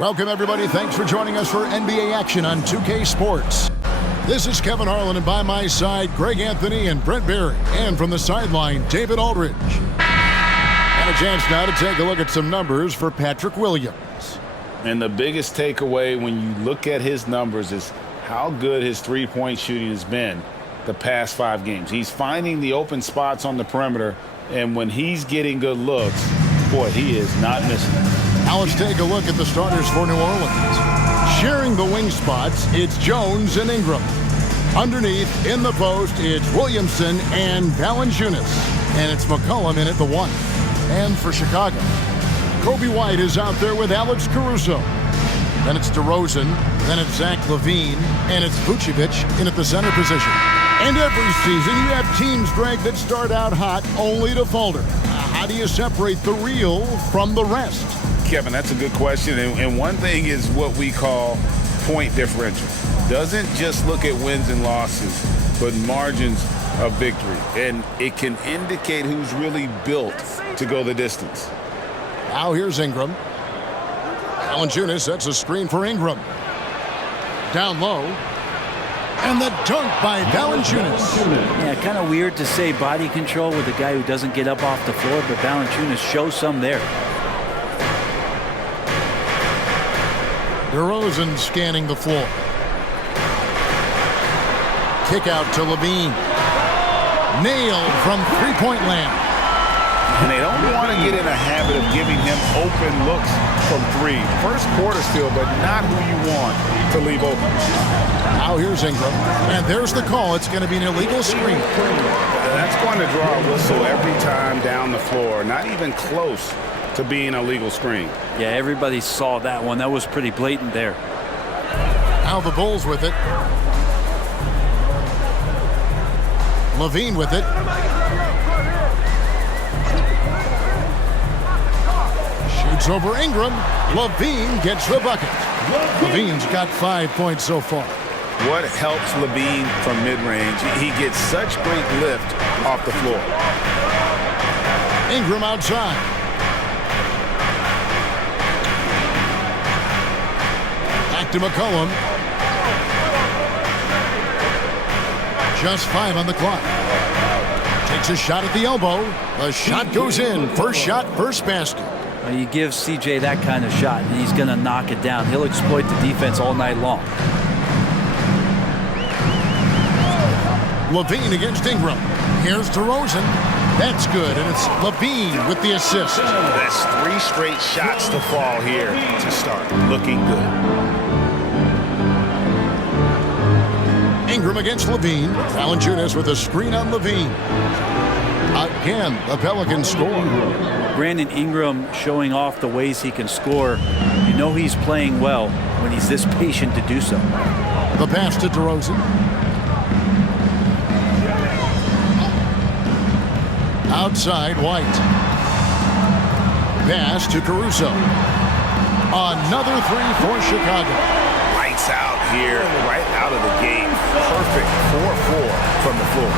Welcome, everybody. Thanks for joining us for NBA action on 2K Sports. This is Kevin Harlan, and by my side, Greg Anthony and Brent Barry. And from the sideline, David Aldridge. And a chance now to take a look at some numbers for Patrick Williams. And the biggest takeaway when you look at his numbers is how good his three-point shooting has been the past 5 games. He's finding the open spots on the perimeter, and when he's getting good looks, boy, he is not missing it. Now let's take a look at the starters for New Orleans. Sharing the wing spots, it's Jones and Ingram. Underneath, in the post, it's Williamson and Valanciunas. And it's McCollum in at the 1. And for Chicago, Kobe White is out there with Alex Caruso. Then it's DeRozan, then it's Zach LaVine, and it's Vucevic in at the center position. And every season you have teams, Greg, that start out hot only to falter. How do you separate the real from the rest? Kevin, that's a good question. And one thing is what we call point differential. Doesn't just look at wins and losses, but margins of victory. And it can indicate who's really built to go the distance. Now here's Ingram. Valanciunas sets a screen for Ingram. Down low. And the dunk by Valanciunas. Yeah, kind of weird to say body control with a guy who doesn't get up off the floor, but Valanciunas shows some there. DeRozan scanning the floor. Kick out to LaVine. Nailed from three-point land. And they don't want to get in a habit of giving him open looks from 3. First quarter still, but not who you want to leave open. Now here's Ingram. And there's the call. It's going to be an illegal screen. That's going to draw a whistle every time down the floor. Not even close to being a legal screen. Yeah, everybody saw that one. That was pretty blatant there. Now the Bulls with it. LaVine with it. Shoots over Ingram. LaVine gets the bucket. LaVine's got 5 points so far. What helps LaVine from mid-range? He gets such great lift off the floor. Ingram outside. Back to McCollum. Just 5 on the clock. Takes a shot at the elbow. The shot goes in. First shot, first basket. Well, you give CJ that kind of shot, and he's going to knock it down. He'll exploit the defense all night long. LaVine against Ingram. Here's DeRozan. That's good, and it's LaVine with the assist. That's 3 straight shots to fall here to start. Looking good. Ingram against LaVine. Valanciunas with a screen on LaVine. Again, the Pelicans score. Brandon Ingram showing off the ways he can score. You know he's playing well when he's this patient to do so. The pass to DeRozan. Outside, White. Pass to Caruso. Another 3 for Chicago. Lights out here, right out of the gate. Perfect 4-4 from the floor.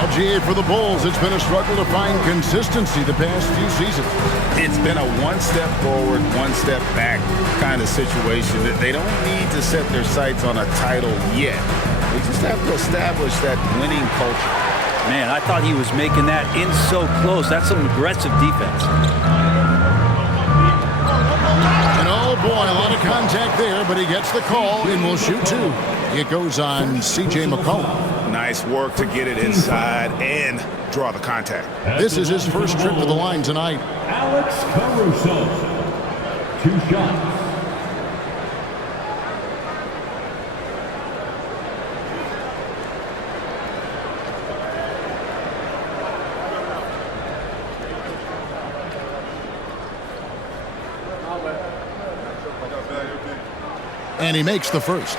LGA for the Bulls. It's been a struggle to find consistency the past few seasons. It's been a 1 step forward, 1 step back kind of situation. They don't need to set their sights on a title yet. They just have to establish that winning culture. Man, I thought he was making that in so close. That's some aggressive defense. And oh boy, a lot of contact there, but he gets the call and will shoot 2. It goes on C.J. McCollum. Nice work to get it inside and draw the contact. This is his first trip to the line tonight. Alex Caruso, 2 shots. And he makes the first.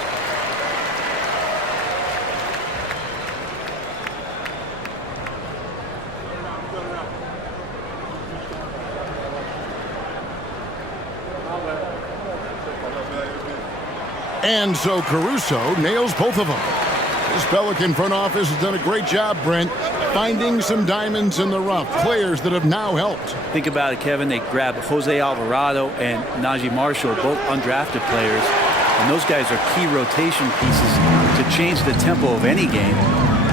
And so Caruso nails both of them. This Pelican front office has done a great job, Brent, finding some diamonds in the rough, players that have now helped. Think about it, Kevin. They grabbed Jose Alvarado and Najee Marshall, both undrafted players. And those guys are key rotation pieces to change the tempo of any game.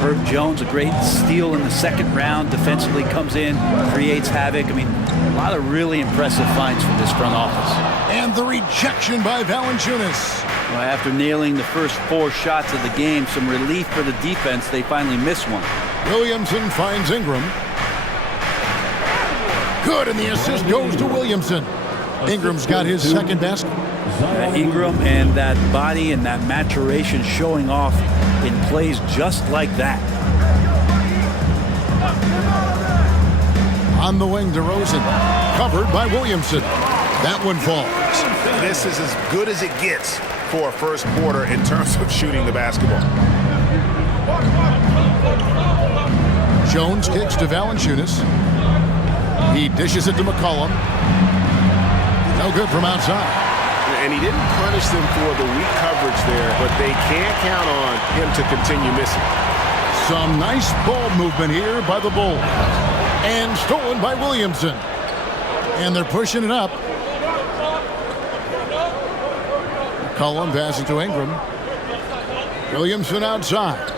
Herb Jones, a great steal in the second round, defensively comes in, creates havoc. I mean, a lot of really impressive finds from this front office. And the rejection by Valanciunas. Well, after nailing the first 4 shots of the game, some relief for the defense. They finally missed one. Williamson finds Ingram. Good, and the assist goes to Williamson. Ingram's got his second basket. Ingram and that body and that maturation showing off in plays just like that. On the wing, DeRozan, covered by Williamson. That one falls. This is as good as it gets for a first quarter in terms of shooting the basketball. Jones kicks to Valanciunas. He dishes it to McCollum. No good from outside. And he didn't punish them for the weak coverage there, but they can't count on him to continue missing. Some nice ball movement here by the Bulls. And stolen by Williamson. And they're pushing it up. McCollum passes to Ingram. Williamson outside.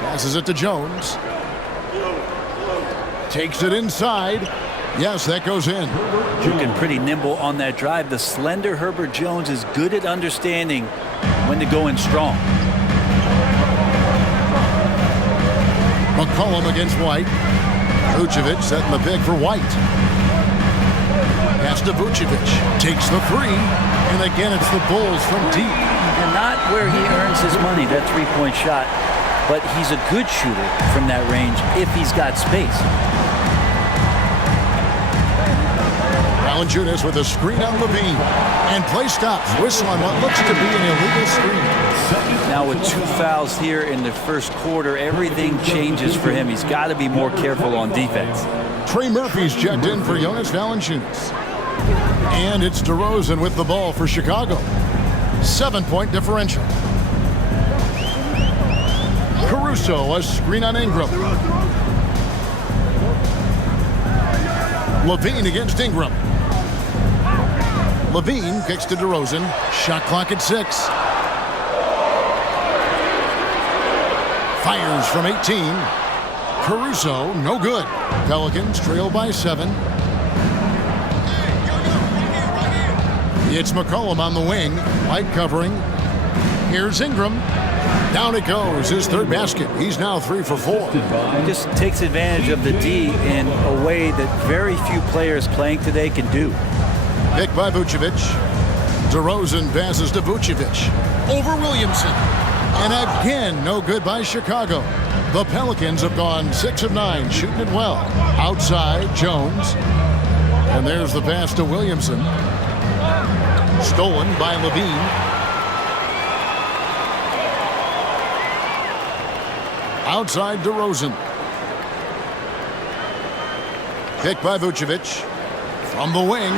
Passes it to Jones. Takes it inside. Yes, that goes in. Looking pretty nimble on that drive. The slender Herbert Jones is good at understanding when to go in strong. McCollum against White. Vucevic setting the pick for White. Pass to Vucevic. Takes the 3. And again, it's the Bulls from deep. And not where he earns his money, that three-point shot. But he's a good shooter from that range if he's got space. Valanciunas with a screen on Levine. And play stops. Whistle on what looks to be an illegal screen. Now with 2 fouls here in the first quarter, everything changes for him. He's got to be more careful on defense. Trey Murphy's checked in for Jonas Valanciunas. And it's DeRozan with the ball for Chicago. 7-point differential. Caruso, a screen on Ingram. Levine against Ingram. Levine kicks to DeRozan. Shot clock at 6. Fires from 18. Caruso, no good. Pelicans trail by 7. It's McCollum on the wing. White covering. Here's Ingram. Down it goes. His third basket. He's now 3 for 4. Just takes advantage of the D in a way that very few players playing today can do. Pick by Vucevic. DeRozan passes to Vucevic. Over Williamson. And again, no good by Chicago. The Pelicans have gone 6 of 9, shooting it well. Outside, Jones. And there's the pass to Williamson. Stolen by Levine. Outside, DeRozan. Pick by Vucevic. From the wing.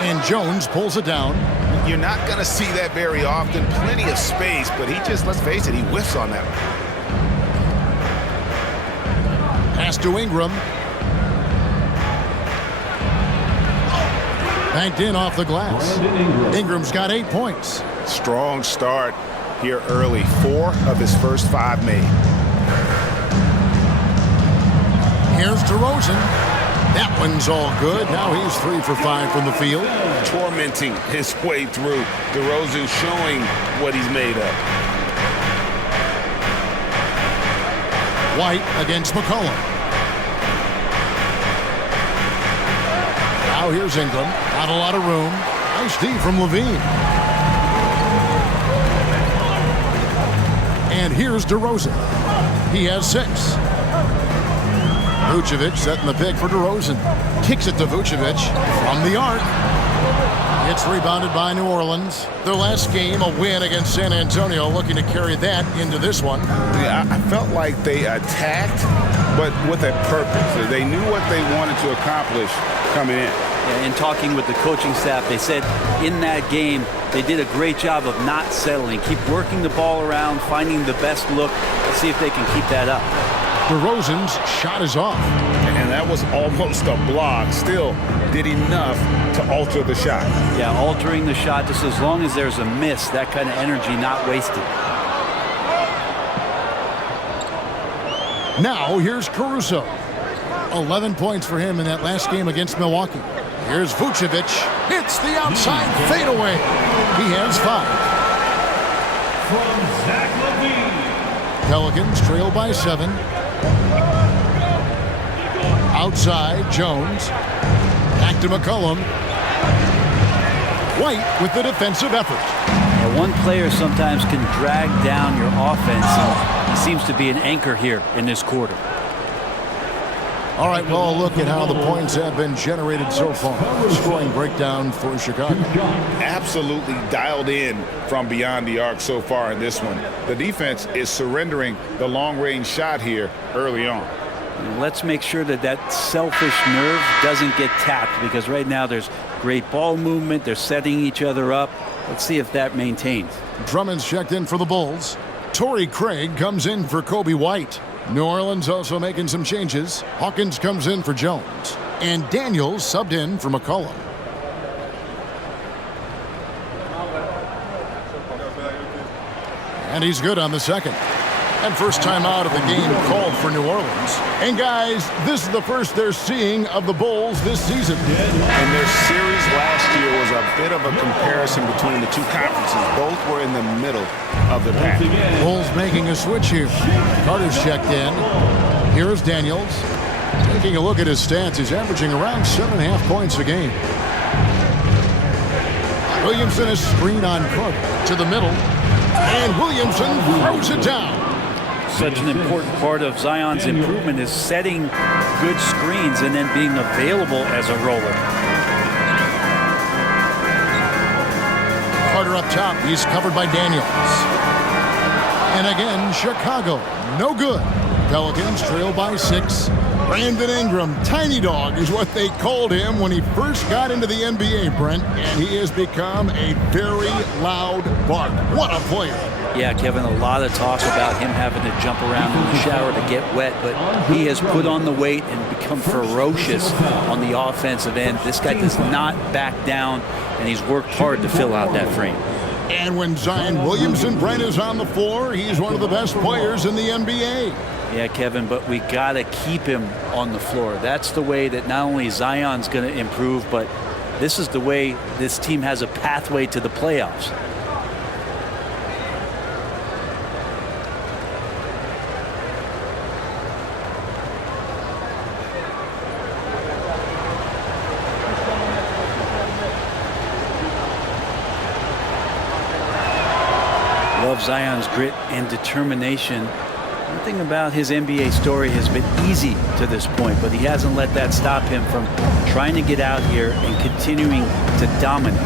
And Jones pulls it down. You're not going to see that very often. Plenty of space, but he just, let's face it, he whiffs on that one. Pass to Ingram. Banked in off the glass. Ingram's got 8 points. Strong start here early. 4 of his first 5 made. Here's DeRozan. That one's all good. Now he's 3 for 5 from the field. Tormenting his way through. DeRozan showing what he's made of. White against McCollum. Now here's Ingram. Not a lot of room. Nice D from Levine. And here's DeRozan. He has 6. Vucevic setting the pick for DeRozan. Kicks it to Vucevic from the arc. It's rebounded by New Orleans. Their last game, a win against San Antonio, looking to carry that into this one. Yeah, I felt like they attacked, but with a purpose. They knew what they wanted to accomplish coming in. In talking with the coaching staff, they said in that game they did a great job of not settling. Keep working the ball around, finding the best look. Let's see if they can keep that up. DeRozan's shot is off. And that was almost a block. Still did enough to alter the shot. Yeah, altering the shot just as long as there's a miss. That kind of energy not wasted. Now here's Caruso. 11 points for him in that last game against Milwaukee. Here's Vucevic. Hits the outside fadeaway. He has 5. From Zach LaVine. Pelicans trail by 7. Outside, Jones. Back to McCollum. White with the defensive effort. Now, one player sometimes can drag down your offense, and he seems to be an anchor here in this quarter. All right, well, a look at how the points have been generated so far. Scoring breakdown for Chicago. Absolutely dialed in from beyond the arc so far in this one. The defense is surrendering the long-range shot here early on. Let's make sure that that selfish nerve doesn't get tapped, because right now there's great ball movement. They're setting each other up. Let's see if that maintains. Drummond's checked in for the Bulls. Torrey Craig comes in for Kobe White. New Orleans also making some changes. Hawkins comes in for Jones. And Daniels subbed in for McCollum. And he's good on the second. And first time out of the game called for New Orleans. And guys, this is the first they're seeing of the Bulls this season. And their series last year was a bit of a comparison between the two conferences. Both were in the middle of the pack. Bulls making a switch here. Carter's checked in. Here's Daniels. Taking a look at his stats, he's averaging around 7.5 points a game. Williamson is screen on Carter to the middle. And Williamson throws it down. Such an important part of Zion's improvement is setting good screens and then being available as a roller. Carter up top. He's covered by Daniels. And again, Chicago. No good. Pelicans trail by 6. Brandon Ingram, tiny dog is what they called him when he first got into the NBA, Brent. And he has become a very loud bark. What a player. Yeah, Kevin, a lot of talk about him having to jump around in the shower to get wet, but he has put on the weight and become ferocious on the offensive end. This guy does not back down, and he's worked hard to fill out that frame. And when Zion Williamson, Brent, is on the floor, he's one of the best players in the NBA. Yeah, Kevin, but we got to keep him on the floor. That's the way that not only Zion's going to improve, but this is the way this team has a pathway to the playoffs. Love Zion's grit and determination. One thing about his NBA story has been easy to this point, but he hasn't let that stop him from trying to get out here and continuing to dominate.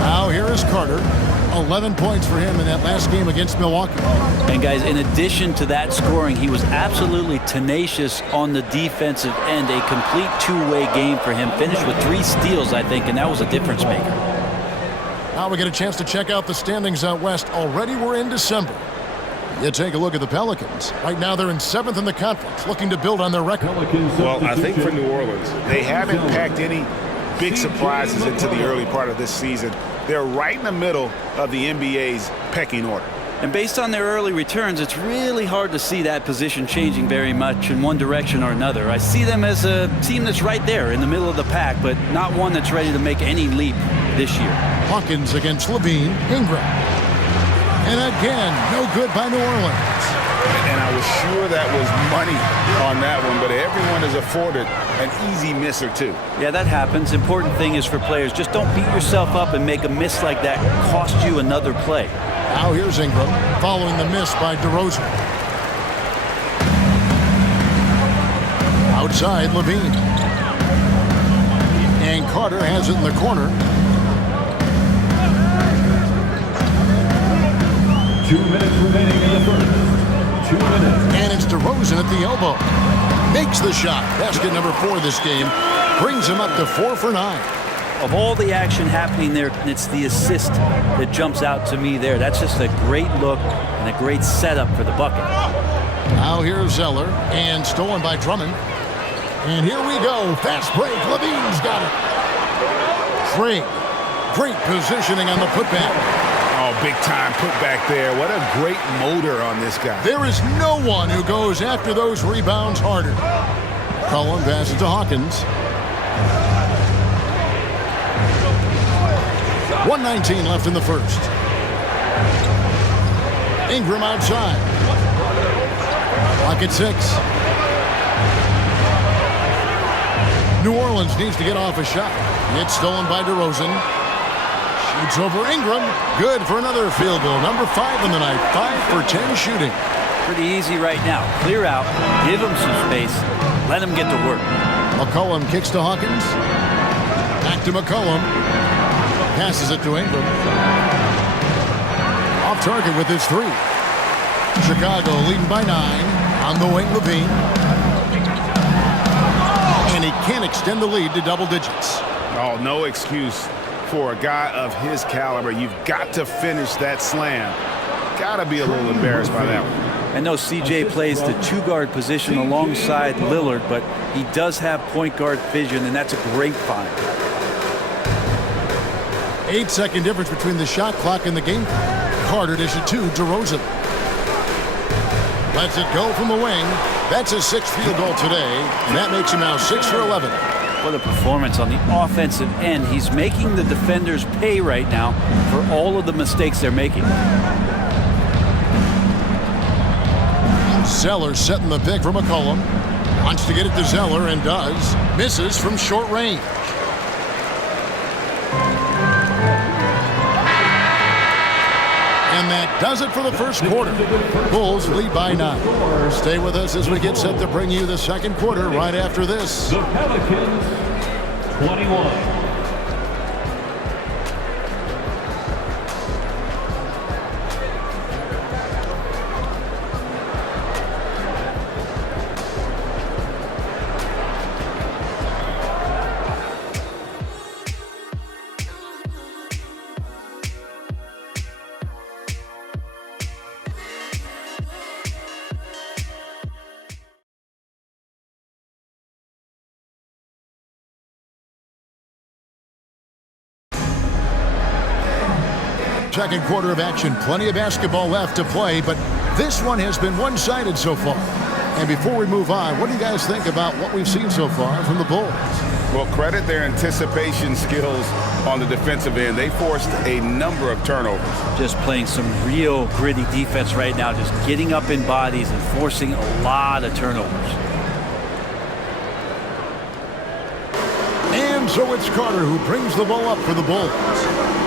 Now here is Carter. 11 points for him in that last game against Milwaukee. And guys, in addition to that scoring, he was absolutely tenacious on the defensive end. A complete two-way game for him. Finished with 3 steals, I think, and that was a difference maker. Now we get a chance to check out the standings out west. Already we're in December. You take a look at the Pelicans. Right now they're in 7th in the conference, looking to build on their record. Well, I think for New Orleans, they haven't packed any big surprises into the early part of this season. They're right in the middle of the NBA's pecking order. And based on their early returns, it's really hard to see that position changing very much in one direction or another. I see them as a team that's right there in the middle of the pack, but not one that's ready to make any leap this year. Hawkins against LaVine. Ingram. And again, no good by New Orleans. And I was sure that was money on that one, but everyone is afforded an easy miss or two. Yeah, that happens. Important thing is for players, just don't beat yourself up and make a miss like that cost you another play. Now here's Ingram following the miss by DeRozan. Outside, LaVine. And Carter has it in the corner. 2 minutes remaining in the first. 2 minutes. And it's DeRozan at the elbow. Makes the shot. Basket number 4 this game brings him up to 4 for 9. Of all the action happening there, it's the assist that jumps out to me there. That's just a great look and a great setup for the bucket. Now here's Zeller, and stolen by Drummond. And here we go. Fast break. Levine's got it. Craig. Great positioning on the putback. Oh, big time putback there. What a great motor on this guy. There is no one who goes after those rebounds harder. Cullen passes to Hawkins. 1:19 left in the first. Ingram outside. Clock at 6. New Orleans needs to get off a shot. It's stolen by DeRozan. Shoots over Ingram. Good for another field goal. Number 5 in the night. 5 for 10 shooting. Pretty easy right now. Clear out, give him some space, let him get to work. McCollum kicks to Hawkins. Back to McCollum. Passes it to Ingram. Off target with his 3. Chicago leading by 9. On the wing, Levine. And he can't extend the lead to double digits. Oh, no excuse for a guy of his caliber. You've got to finish that slam. Got to be a little embarrassed by that one. I know CJ plays the 2-guard position alongside Lillard, but he does have point guard vision, and that's a great find. 8-second difference between the shot clock and the game. Carter dishes to DeRozan. Lets it go from the wing. That's his 6th field goal today, and that makes him now 6 for 11. What a performance on the offensive end. He's making the defenders pay right now for all of the mistakes they're making. Zeller setting the pick for McCollum. Wants to get it to Zeller and does. Misses from short range. And that does it for the first quarter. Bulls lead by 9. Stay with us as we get set to bring you the second quarter right after this. The Pelicans, 21. Second quarter of action. Plenty of basketball left to play, but this one has been one-sided so far. And before we move on, what do you guys think about what we've seen so far from the Bulls? Well, credit their anticipation skills on the defensive end. They forced a number of turnovers. Just playing some real gritty defense right now, just getting up in bodies and forcing a lot of turnovers. And so it's Carter who brings the ball up for the Bulls.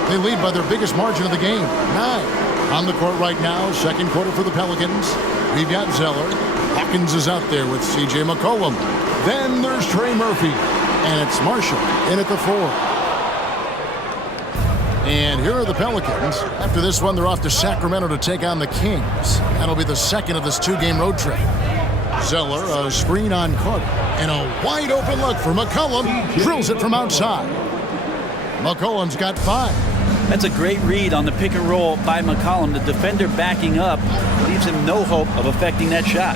They lead by their biggest margin of the game, 9. On the court right now, second quarter for the Pelicans. We've got Zeller. Hawkins is out there with C.J. McCollum. Then there's Trey Murphy. And it's Marshall in at the 4. And here are the Pelicans. After this one, they're off to Sacramento to take on the Kings. That'll be the second of this 2-game road trip. Zeller, a screen on Carter. And a wide open look for McCollum. Drills it from outside. McCollum's got 5. That's a great read on the pick and roll by McCollum. The defender backing up leaves him no hope of affecting that shot.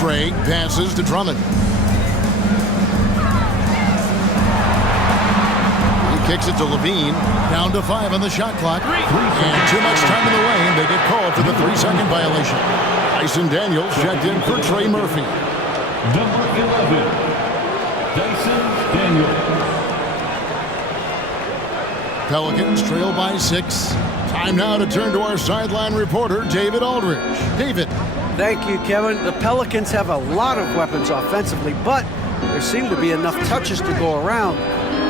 Craig passes to Drummond. He kicks it to Levine. Down to 5 on the shot clock. And too much time in the lane. They get called for the 3-second violation. Dyson Daniels checked in for Trey Murphy. Number 11, Dyson Daniels. Pelicans trail by 6. Time now to turn to our sideline reporter, David Aldridge. David. Thank you, Kevin. The Pelicans have a lot of weapons offensively, but there seem to be enough touches to go around.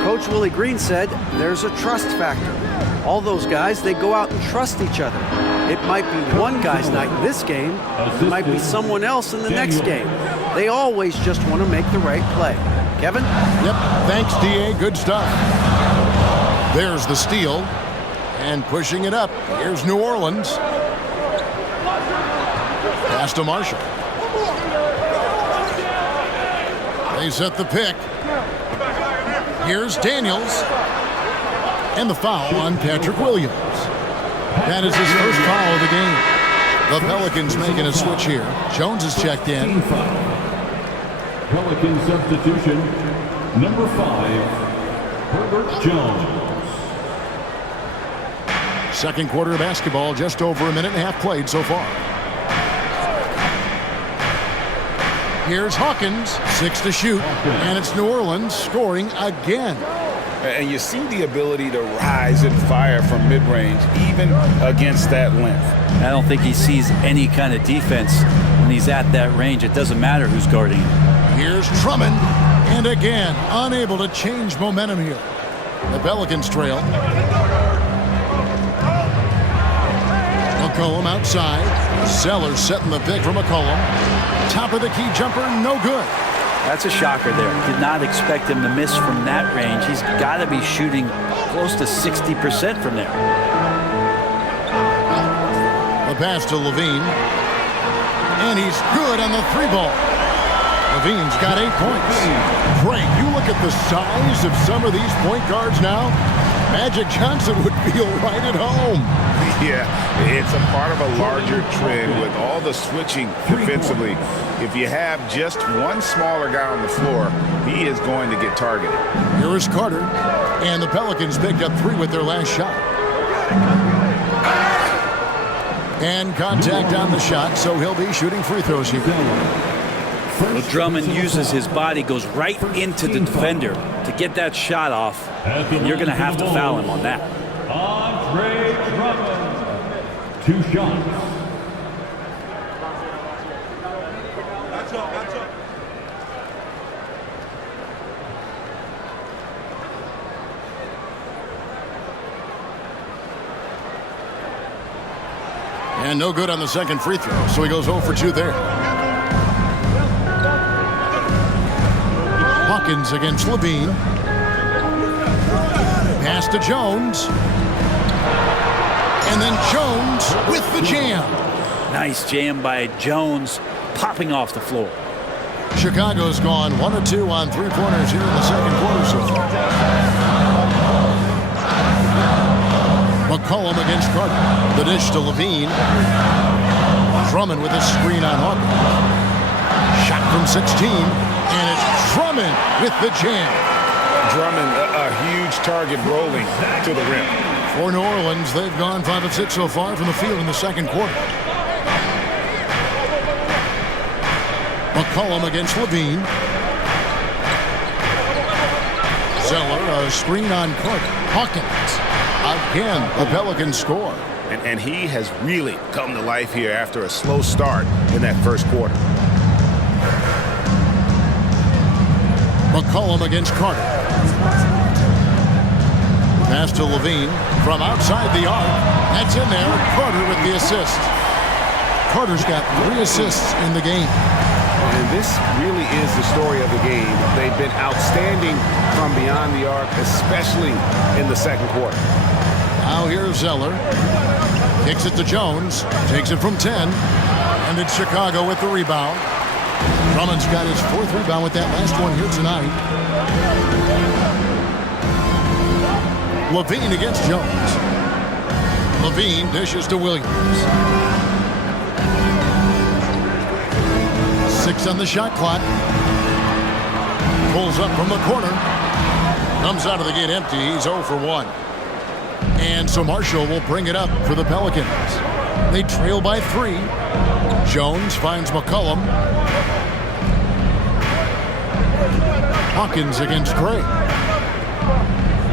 Coach Willie Green said there's a trust factor. All those guys, they go out and trust each other. It might be one guy's night in this game. It might be someone else in the next game. They always just want to make the right play. Kevin? Yep. Thanks, D.A. Good stuff. There's the steal. And pushing it up. Here's New Orleans. Pass to Marshall. They set the pick. Here's Daniels. And the foul on Patrick Williams. That is his first foul of the game. The Pelicans making a switch here. Jones is checked in. Pelican substitution, number 5, Herbert Jones. Second quarter of basketball, just over a minute and a half played so far. Here's Hawkins, 6 to shoot, and it's New Orleans scoring again. And you see the ability to rise and fire from mid-range, even against that length. I don't think he sees any kind of defense when he's at that range. It doesn't matter who's guarding him. Here's Drummond, and again, unable to change momentum here. The Pelicans trail. McCollum outside. Zeller setting the pick for McCollum. Top of the key jumper, no good. That's a shocker there. Did not expect him to miss from that range. He's got to be shooting close to 60% from there. The pass to Levine. And he's good on the 3-ball. Levine's got 8 points. Great. You look at the size of some of these point guards now. Magic Johnson would feel right at home. Yeah, it's a part of a larger trend with all the switching defensively. If you have just one smaller guy on the floor, he is going to get targeted. Here is Carter, and the Pelicans picked up 3 with their last shot. And contact on the shot, so he'll be shooting free throws here. Well, Drummond uses his body, goes right into the defender to get that shot off, and you're going to have to foul him on that. Andre Drummond, 2 shots. And no good on the second free throw, so he goes 0 for 2 there. Hawkins against Levine. Pass to Jones. And then Jones with the jam. Nice jam by Jones, popping off the floor. Chicago's gone 1 of 2 on 3-pointers here in the second quarter so far. McCollum against Carter. The dish to Levine. Drummond with a screen on Hawkins. Shot from 16. And it's Drummond with the jam. Drummond, a huge target rolling to the rim. For New Orleans, they've gone 5 of 6 so far from the field in the second quarter. McCollum against Levine. Zeller, a screen on Carter. Hawkins. Again, the Pelicans score. And he has really come to life here after a slow start in that first quarter. McCollum against Carter. Pass to Levine from outside the arc. That's in there. Carter with the assist. Carter's got 3 assists in the game. And this really is the story of the game. They've been outstanding from beyond the arc, especially in the second quarter. Now here's Zeller. Kicks it to Jones. Takes it from 10. And it's Chicago with the rebound. Drummond's got his 4th rebound with that last one here tonight. Levine against Jones. Levine dishes to Williams. 6 on the shot clock. Pulls up from the corner. Comes out of the gate empty. He's 0 for 1. And so Marshall will bring it up for the Pelicans. They trail by 3. Jones finds McCollum. Hawkins against Gray.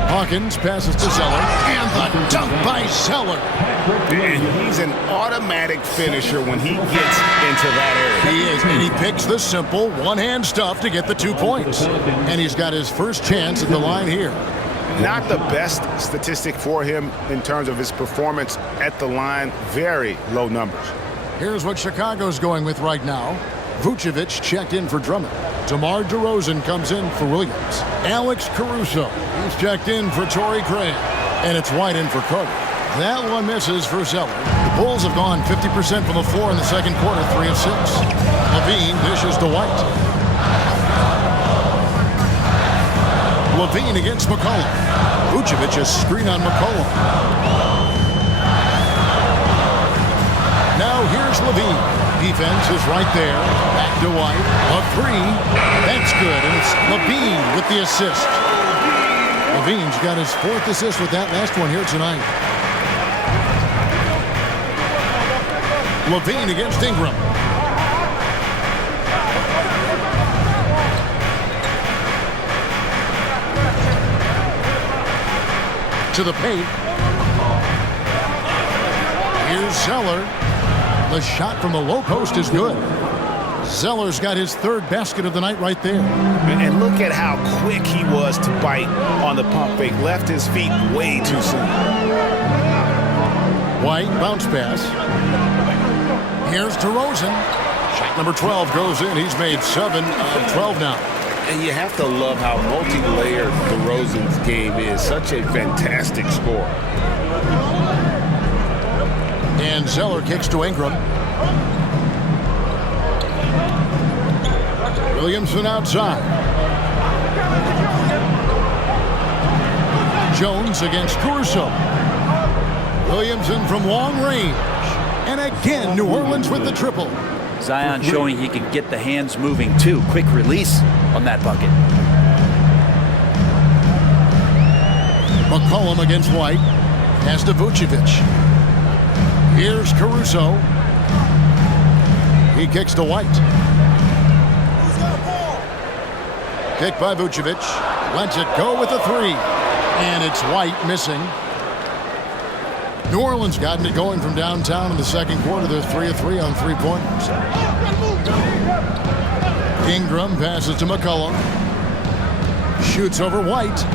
Hawkins passes to Zeller. And the dunk by Zeller. And he's an automatic finisher when he gets into that area. He is, and he picks the simple one-hand stuff to get the 2 points. And he's got his first chance at the line here. Not the best statistic for him in terms of his performance at the line. Very low numbers. Here's what Chicago's going with right now. Vucevic checked in for Drummond. DeMar DeRozan comes in for Williams. Alex Caruso, he's checked in for Torrey Craig. And it's White in for Carter. That one misses for Zeller. The Bulls have gone 50% from the floor in the second quarter, 3 of 6. Levine dishes to White. Levine against McCollum. Vucevic a screen on McCollum. Now here's Levine. Defense is right there. Back to White. A three. That's good. And it's Levine with the assist. Levine's got his 4th assist with that last one here tonight. Levine against Ingram. To the paint. Here's Zeller. The shot from the low post is good. Zeller's got his 3rd basket of the night right there. And look at how quick he was to bite on the pump fake. Left his feet way too soon. White bounce pass. Here's DeRozan. Shot number 12 goes in. He's made 7 of 12 now. And you have to love how multi-layered DeRozan's game is. Such a fantastic scorer. And Zeller kicks to Ingram. Williamson outside. Jones against Caruso. Williamson from long range. And again, New Orleans with the triple. Zion showing he can get the hands moving too. Quick release on that bucket. McCollum against White. Pass to Vucevic. Here's Caruso. He kicks to White. Kick by Vucevic. Lets it go with a 3. And it's White missing. New Orleans gotten it going from downtown in the second quarter. They're 3 of 3 on 3-pointers. Ingram passes to McCollum. Shoots over White.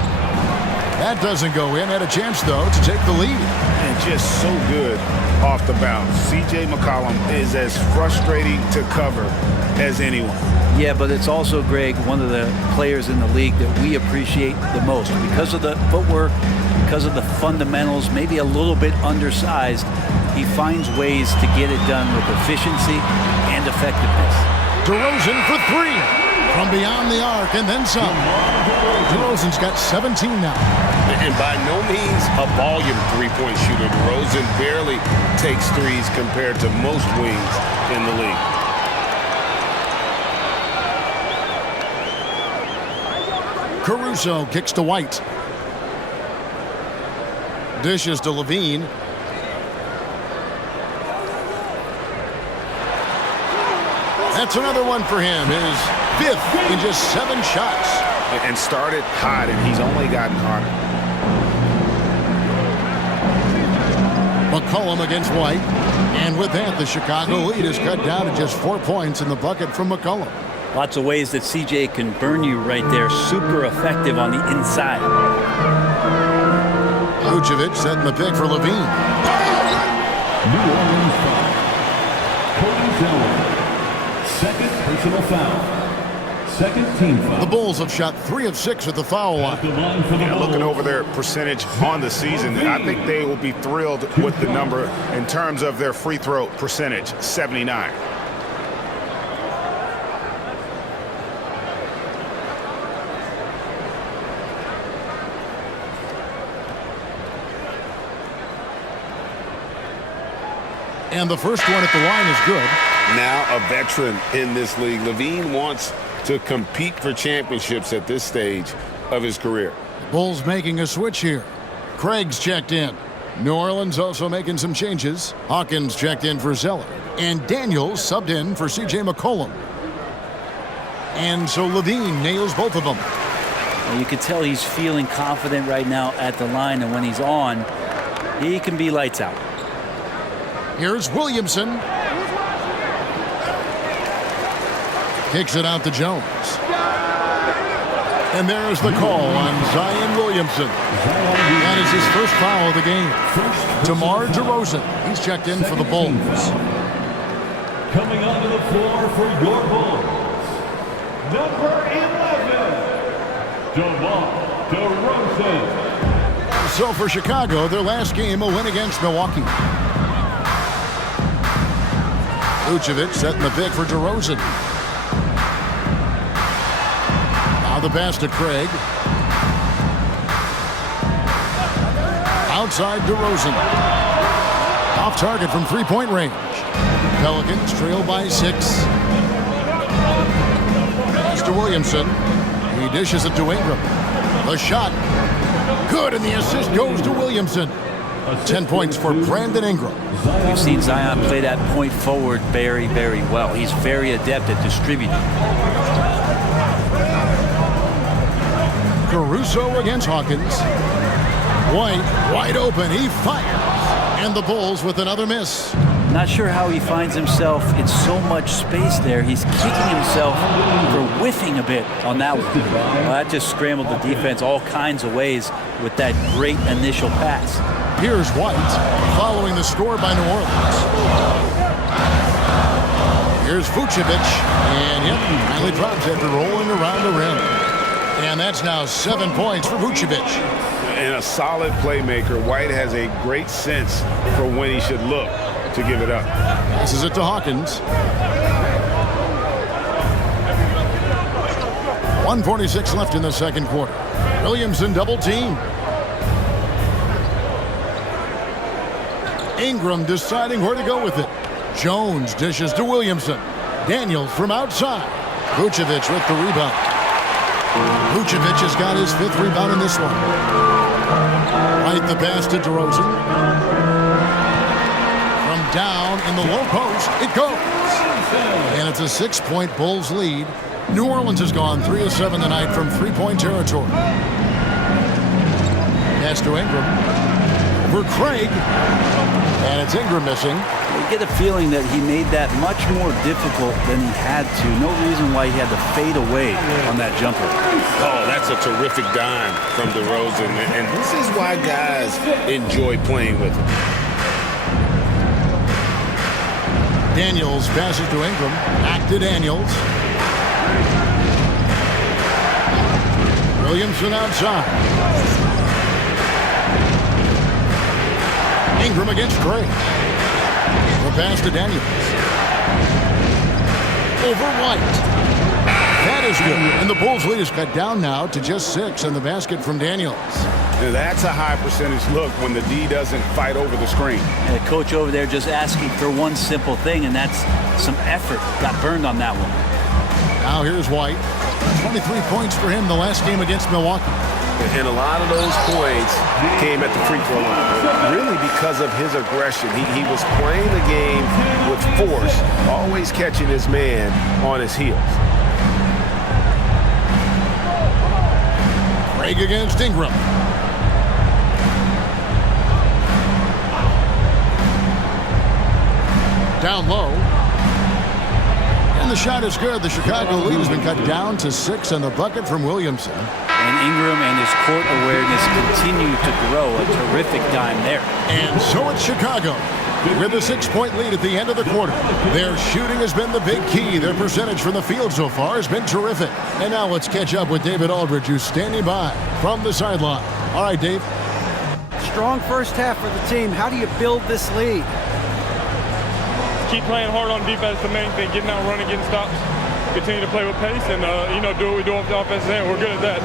That doesn't go in. Had a chance, though, to take the lead. And just so good off the bounce. C.J. McCollum is as frustrating to cover as anyone. Yeah, but it's also, Greg, one of the players in the league that we appreciate the most. Because of the footwork, because of the fundamentals, maybe a little bit undersized, he finds ways to get it done with efficiency and effectiveness. DeRozan for 3 from beyond the arc and then some. DeRozan's got 17 now. And by no means a volume 3-point shooter. DeRozan barely takes threes compared to most wings in the league. Caruso kicks to White. Dishes to Levine. That's another one for him. His 5th in just 7 shots. And started hot, and he's only gotten hotter. McCollum against White. And with that, the Chicago lead is cut down to just 4 points in the bucket from McCollum. Lots of ways that CJ can burn you right there. Super effective on the inside. Vucevic setting the pick for Levine. New Orleans foul. Cody Zeller. 2nd personal foul. 2nd team foul. The Bulls have shot 3 of 6 at the foul line. Yeah, looking over their percentage on the season, I think they will be thrilled with the number in terms of their free throw percentage, 79. And the first one at the line is good. Now a veteran in this league, Levine wants to compete for championships at this stage of his career. Bulls making a switch here. Craig's checked in. New Orleans also making some changes. Hawkins checked in for Zeller. And Daniels subbed in for C.J. McCollum. And so Levine nails both of them. Well, you can tell he's feeling confident right now at the line, and when he's on, he can be lights out. Here's Williamson. Kicks it out to Jones. And there's the call on Zion Williamson. That is his first foul of the game. DeMar DeRozan. He's checked in for the Bulls. Coming onto the floor for your Bulls, number 11, DeMar DeRozan. So for Chicago, their last game, a win against Milwaukee. Vucevic setting the pick for DeRozan. Now the pass to Craig. outside DeRozan. Off target from three-point range. Pelicans trail by 6. Pass to Williamson. He dishes it to Ingram. The shot. Good, and the assist goes to Williamson. 10 points for Brandon Ingram. We've seen Zion play that point forward very, very well. He's very adept at distributing. Caruso against Hawkins. White wide open. He fires. And the Bulls with another miss. Not sure how he finds himself in so much space there. He's kicking himself for whiffing a bit on that one. Well, that just scrambled the defense all kinds of ways with that great initial pass. Here's White following the score by New Orleans. Here's Vucevic. And yep, finally drops after rolling around the rim. And that's now 7 points for Vucevic. And a solid playmaker. White has a great sense for when he should look to give it up. Passes it to Hawkins. 1:46 left in the second quarter. Williamson double team. Ingram deciding where to go with it. Jones dishes to Williamson. Daniels from outside. Vucevic with the rebound. Vucevic has got his 5th rebound in this one. Right the pass to DeRozan. From down in the low post, it goes. And it's a 6-point Bulls lead. New Orleans has gone 3 of 7 tonight from 3-point territory. Pass to Ingram. For Craig. And it's Ingram missing. You get a feeling that he made that much more difficult than he had to. No reason why he had to fade away on that jumper. Oh, that's a terrific dime from DeRozan. And this is why guys enjoy playing with him. Daniels passes to Ingram. Back to Daniels. Williamson outside. Ingram against Craig. The pass to Daniels. Over White. That is good. And the Bulls lead is cut down now to just 6 in the basket from Daniels. Now that's a high percentage look when the D doesn't fight over the screen. And the coach over there just asking for one simple thing, and that's some effort. Got burned on that one. Now here's White. 23 points for him the last game against Milwaukee. And a lot of those points came at the free throw line, really because of his aggression. He was playing the game with force, always catching his man on his heels. Craig against Ingram. Down low. And the shot is good. The Chicago lead has been cut down to 6 and the bucket from Williamson. And Ingram and his court awareness continue to grow. A terrific dime there. And so it's Chicago with a 6-point lead at the end of the quarter. Their shooting has been the big key. Their percentage from the field so far has been terrific. And now let's catch up with David Aldridge, who's standing by from the sideline. All right, Dave. Strong first half for the team. How do you build this lead? Keep playing hard on defense, the main thing. Getting out, running, getting stops. Continue to play with pace and, do what we do off the offensive end. We're good at that.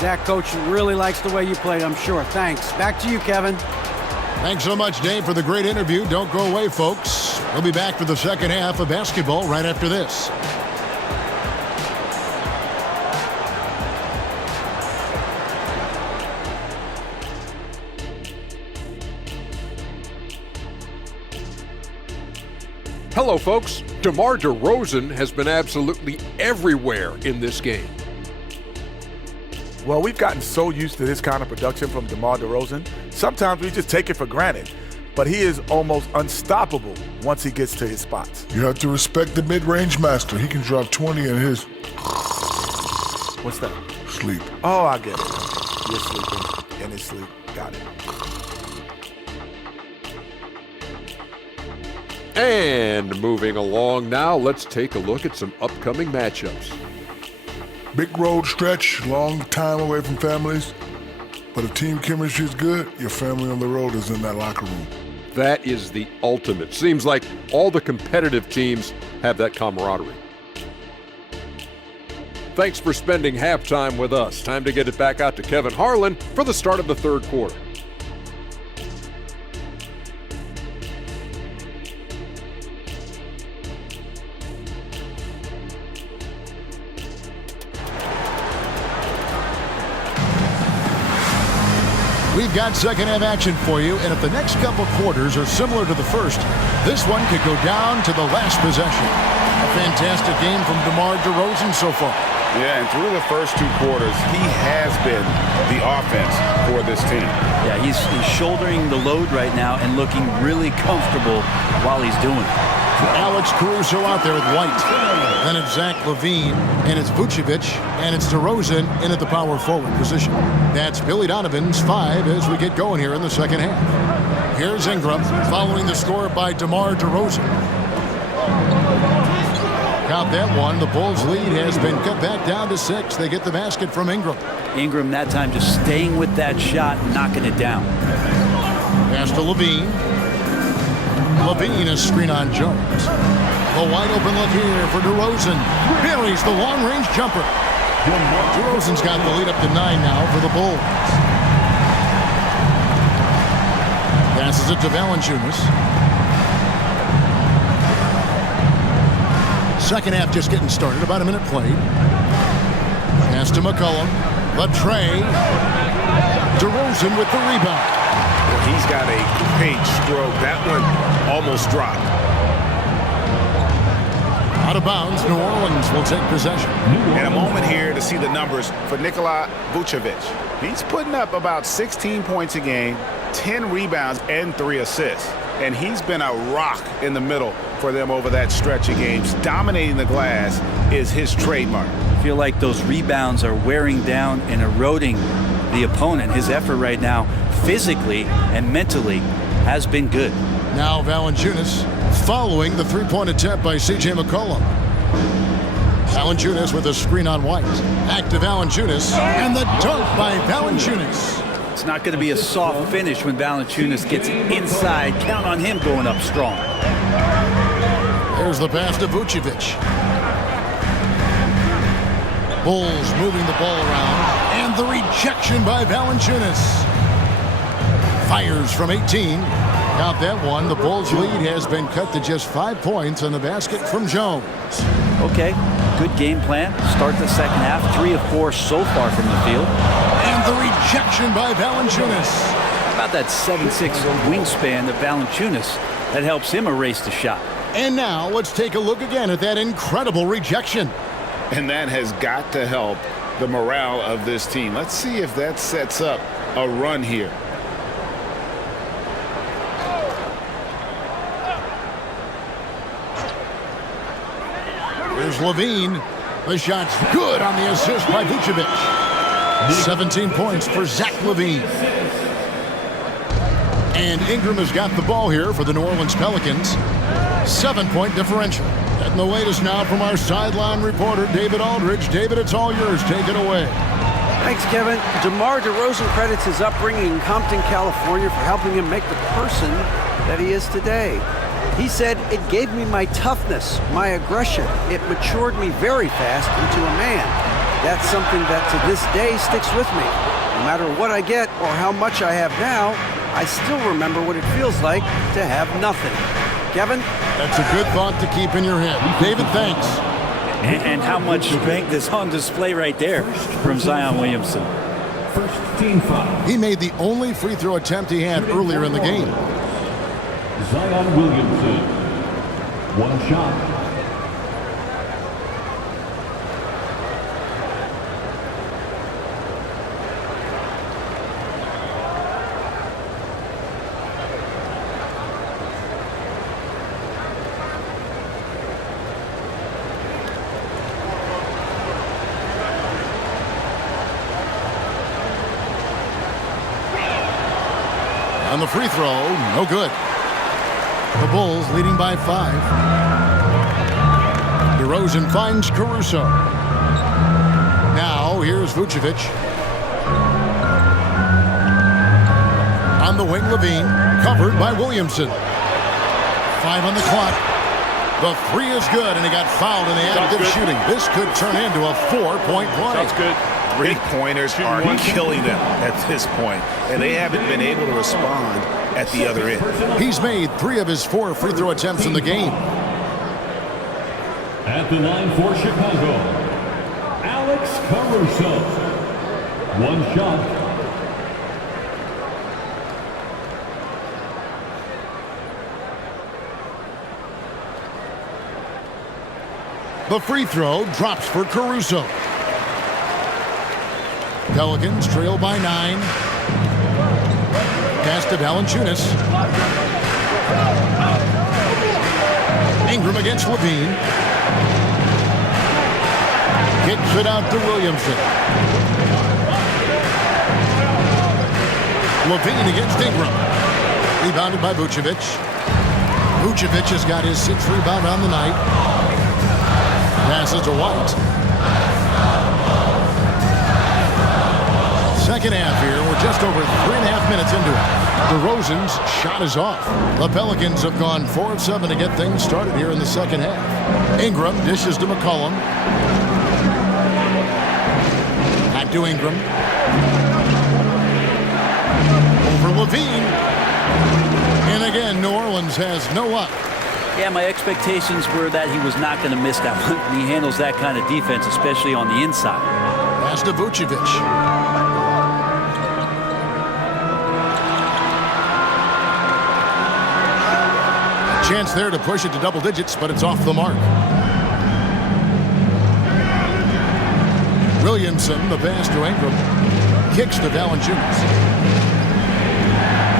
Zach, coach really likes the way you play, I'm sure. Thanks. Back to you, Kevin. Thanks so much, Dave, for the great interview. Don't go away, folks. We'll be back for the second half of basketball right after this. Hello, folks. DeMar DeRozan has been absolutely everywhere in this game. Well, we've gotten so used to this kind of production from DeMar DeRozan. Sometimes we just take it for granted. But he is almost unstoppable once he gets to his spots. You have to respect the mid-range master. He can drop 20 in his... What's that? Sleep. Oh, I get it. You're sleeping in his sleep. Got it. And moving along now, let's take a look at some upcoming matchups. Big road stretch, long time away from families. But if team chemistry is good, your family on the road is in that locker room. That is the ultimate. Seems like all the competitive teams have that camaraderie. Thanks for spending halftime with us. Time to get it back out to Kevin Harlan for the start of the third quarter. We've got second half action for you, and if the next couple quarters are similar to the first, this one could go down to the last possession. A fantastic game from DeMar DeRozan so far. Yeah, and through the first 2 quarters, he has been the offense for this team. Yeah, he's shouldering the load right now and looking really comfortable while he's doing it. Alex Caruso out there with White. Then it's Zach LaVine, and it's Vucevic, and it's DeRozan in at the power forward position. That's Billy Donovan's 5 as we get going here in the second half. Here's Ingram following the score by DeMar DeRozan. Count that one. The Bulls' lead has been cut back down to 6. They get the basket from Ingram. Ingram that time just staying with that shot and knocking it down. Pass to LaVine. LaVine is screen on Jones. The wide open look here for DeRozan. Buries the long-range jumper. DeRozan's got the lead up to 9 now for the Bulls. Passes it to Valanciunas. Second half just getting started. About a minute played. Pass to McCollum. Latrey. DeRozan with the rebound. Well, he's got a great stroke. That one almost dropped. Out of bounds, New Orleans will take possession. And a moment here to see the numbers for Nikola Vucevic. He's putting up about 16 points a game, 10 rebounds, and 3 assists. And he's been a rock in the middle for them over that stretch of games. Dominating the glass is his trademark. I feel like those rebounds are wearing down and eroding the opponent. His effort right now, physically and mentally, has been good. Now Valanciunas following the three-point attempt by C.J. McCollum. Valanciunas with a screen on White. Back to Valanciunas, and the dunk by Valanciunas. It's not going to be a soft finish when Valanciunas gets inside. Count on him going up strong. There's the pass to Vucevic. Bulls moving the ball around, and the rejection by Valanciunas. Fires from 18. Count that one. The Bulls' lead has been cut to just 5 points on the basket from Jones. Okay, good game plan. Start the second half. 3 of 4 so far from the field. And the rejection by Valanciunas. How about that 7'6" wingspan of Valanciunas that helps him erase the shot? And now let's take a look again at that incredible rejection. And that has got to help the morale of this team. Let's see if that sets up a run here. Here's LaVine. The shot's good on the assist by Vucevic. 17 points for Zach LaVine. And Ingram has got the ball here for the New Orleans Pelicans. 7-point differential. Getting the latest now from our sideline reporter, David Aldridge. David, it's all yours. Take it away. Thanks, Kevin. DeMar DeRozan credits his upbringing in Compton, California for helping him make the person that he is today. He said, "It gave me my toughness, my aggression. It matured me very fast into a man. That's something that to this day sticks with me. No matter what I get or how much I have now, I still remember what it feels like to have nothing." Kevin? That's a good thought to keep in your head. David, thanks. And how much strength is on display right there from Zion Williamson. First team foul. He made the only free throw attempt he had earlier in the game. Zion Williamson. One shot. On the free throw, no good. The Bulls leading by 5. DeRozan finds Caruso. Now here's Vucevic. On the wing, LaVine, covered by Williamson. 5 on the clock. The 3 is good, and he got fouled in the act of shooting. This could turn into a 4-point play. That's good. 3-pointers are killing them at this point, and they haven't been able to respond at the other end. He's made 3 of his 4 free throw attempts in the game. At the line for Chicago, Alex Caruso. One shot. The free throw drops for Caruso. Pelicans trail by 9. Pass to Valanciunas. Ingram against Levine. Kicks it out to Williamson. Levine against Ingram. Rebounded by Vucevic. Vucevic has got his 6th rebound on the night. Passes to White. Second half here. We're just over 3.5 minutes into it. DeRozan's shot is off. The Pelicans have gone 4 of 7 to get things started here in the second half. Ingram dishes to McCollum. Back to Ingram. Over Levine. And again, New Orleans has no luck. Yeah, my expectations were that he was not going to miss that one. He handles that kind of defense, especially on the inside. Pass to Vucevic. Chance there to push it to double digits, but it's off the mark. Williamson, the pass to Ingram. Kicks to Valanciunas.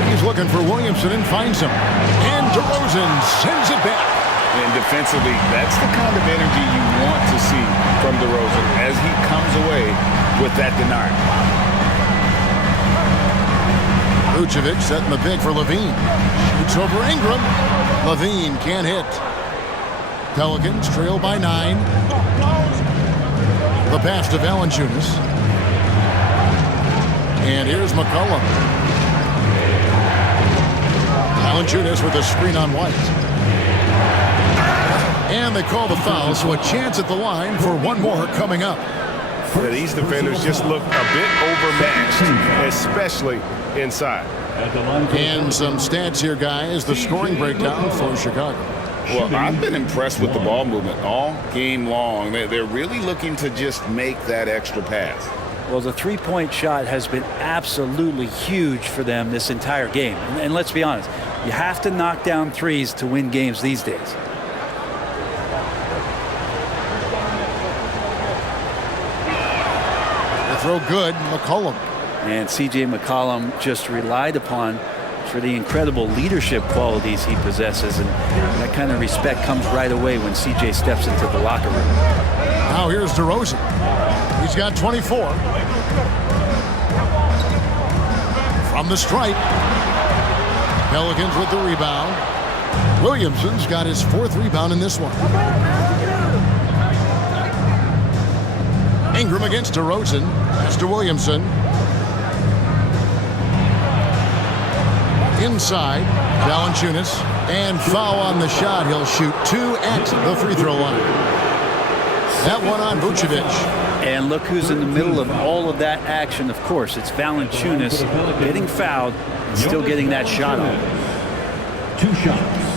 He's looking for Williamson and finds him. And DeRozan sends it back. And defensively, that's the kind of energy you want to see from DeRozan as he comes away with that denial. Vucevic setting the pick for Levine. Shoots over Ingram. Levine can't hit. Pelicans trail by 9. The pass to Valanciunas. And here's McCollum. Valanciunas with a screen on White. And they call the foul, so a chance at the line for one more coming up. Yeah, these defenders just look a bit overmatched, especially inside. And some stats here, guys. The scoring breakdown for Chicago. Well, I've been impressed with the ball movement all game long. They're really looking to just make that extra pass. Well, the three-point shot has been absolutely huge for them this entire game. And let's be honest, you have to knock down threes to win games these days. The throw good, McCollum. And C.J. McCollum just relied upon for the incredible leadership qualities he possesses. And that kind of respect comes right away when C.J. steps into the locker room. Now here's DeRozan. He's got 24. From the stripe. Pelicans with the rebound. Williamson's got his 4th rebound in this one. Ingram against DeRozan. Pass to Williamson. Inside, Valanciunas, and foul on the shot. He'll shoot 2 at the free throw line. That one on Vucevic. And look who's in the middle of all of that action. Of course, it's Valanciunas getting fouled and still getting that shot on. 2 shots.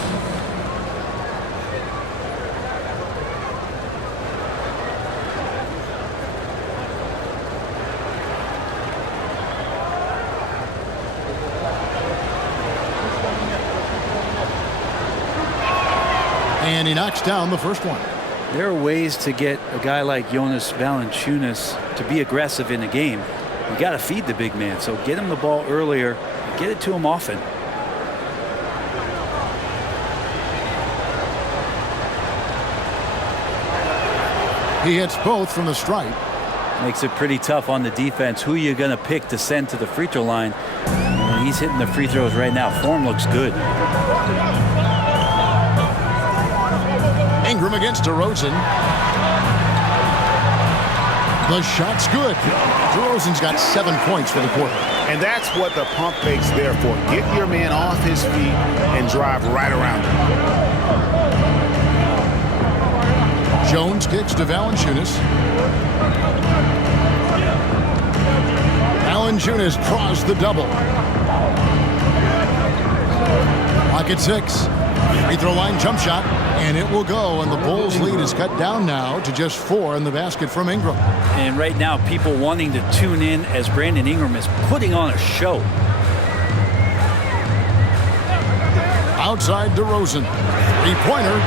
And he knocks down the first one. There are ways to get a guy like Jonas Valanciunas to be aggressive in a game. You got to feed the big man, so get him the ball earlier, get it to him often. He hits both from the stripe. Makes it pretty tough on the defense. Who you're going to pick to send to the free throw line? And he's hitting the free throws right now. Form looks good. Ingram against DeRozan. The shot's good. DeRozan's got 7 points for the quarter. And that's what the pump fake's there for. Get your man off his feet and drive right around him. Jones kicks to Valanciunas. Valanciunas draws the double. Clock at 6. Free throw line jump shot, and it will go, and the Bulls' lead is cut down now to just 4 in the basket from Ingram. And right now, people wanting to tune in as Brandon Ingram is putting on a show. Outside DeRozan. Three-pointer.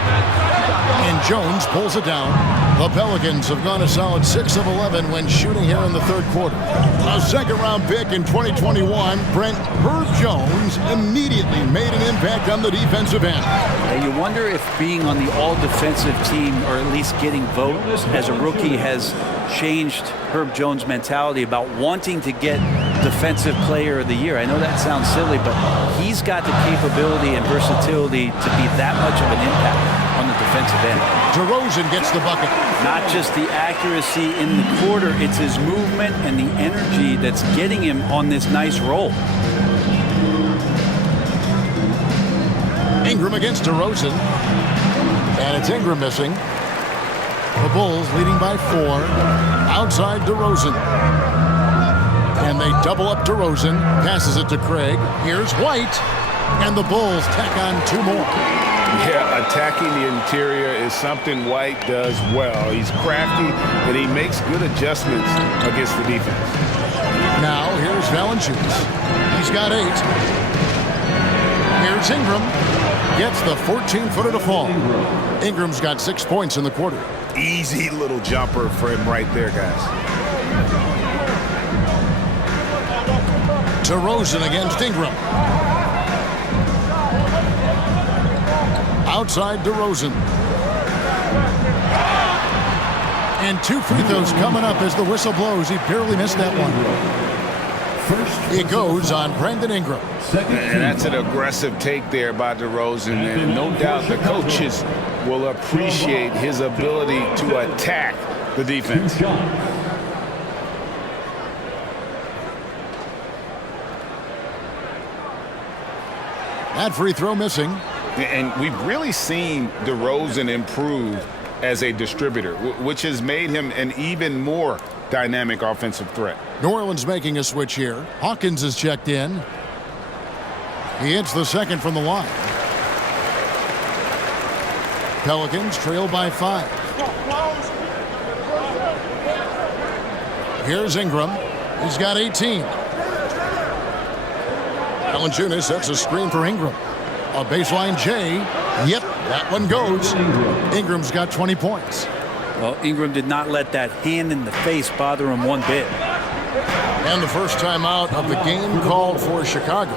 And Jones pulls it down. The Pelicans have gone a solid 6 of 11 when shooting here in the third quarter. A second-round pick in 2021, Brent Herb Jones immediately made an impact on the defensive end. And you wonder if being on the all-defensive team, or at least getting votes as a rookie, has changed Herb Jones' mentality about wanting to get Defensive Player of the Year. I know that sounds silly, but he's got the capability and versatility to be that much of an impact on the defensive end. DeRozan gets the bucket. Not just the accuracy in the quarter, it's his movement and the energy that's getting him on this nice roll. Ingram against DeRozan. And it's Ingram missing. The Bulls leading by 4. Outside DeRozan. And they double up DeRozan. Passes it to Craig. Here's White. And the Bulls tack on 2 more. Yeah, attacking the interior is something White does well. He's crafty, and he makes good adjustments against the defense. Now, here's Valanciunas. He's got 8. Here's Ingram. Gets the 14-footer to fall. Ingram's got 6 points in the quarter. Easy little jumper for him right there, guys. DeRozan against Ingram. Outside DeRozan. And 2 free throws coming up as the whistle blows. He barely missed that one. It goes on Brandon Ingram. And that's an aggressive take there by DeRozan. And no doubt the coaches will appreciate his ability to attack the defense. That free throw missing. And we've really seen DeRozan improve as a distributor, which has made him an even more dynamic offensive threat. New Orleans making a switch here. Hawkins is checked in. He hits the second from the line. Pelicans trail by 5. Here's Ingram. He's got 18. Valanciunas sets a screen for Ingram. A baseline J. Yep, that one goes. Ingram's got 20 points. Well, Ingram did not let that hand in the face bother him one bit. And the first timeout of the game called for Chicago.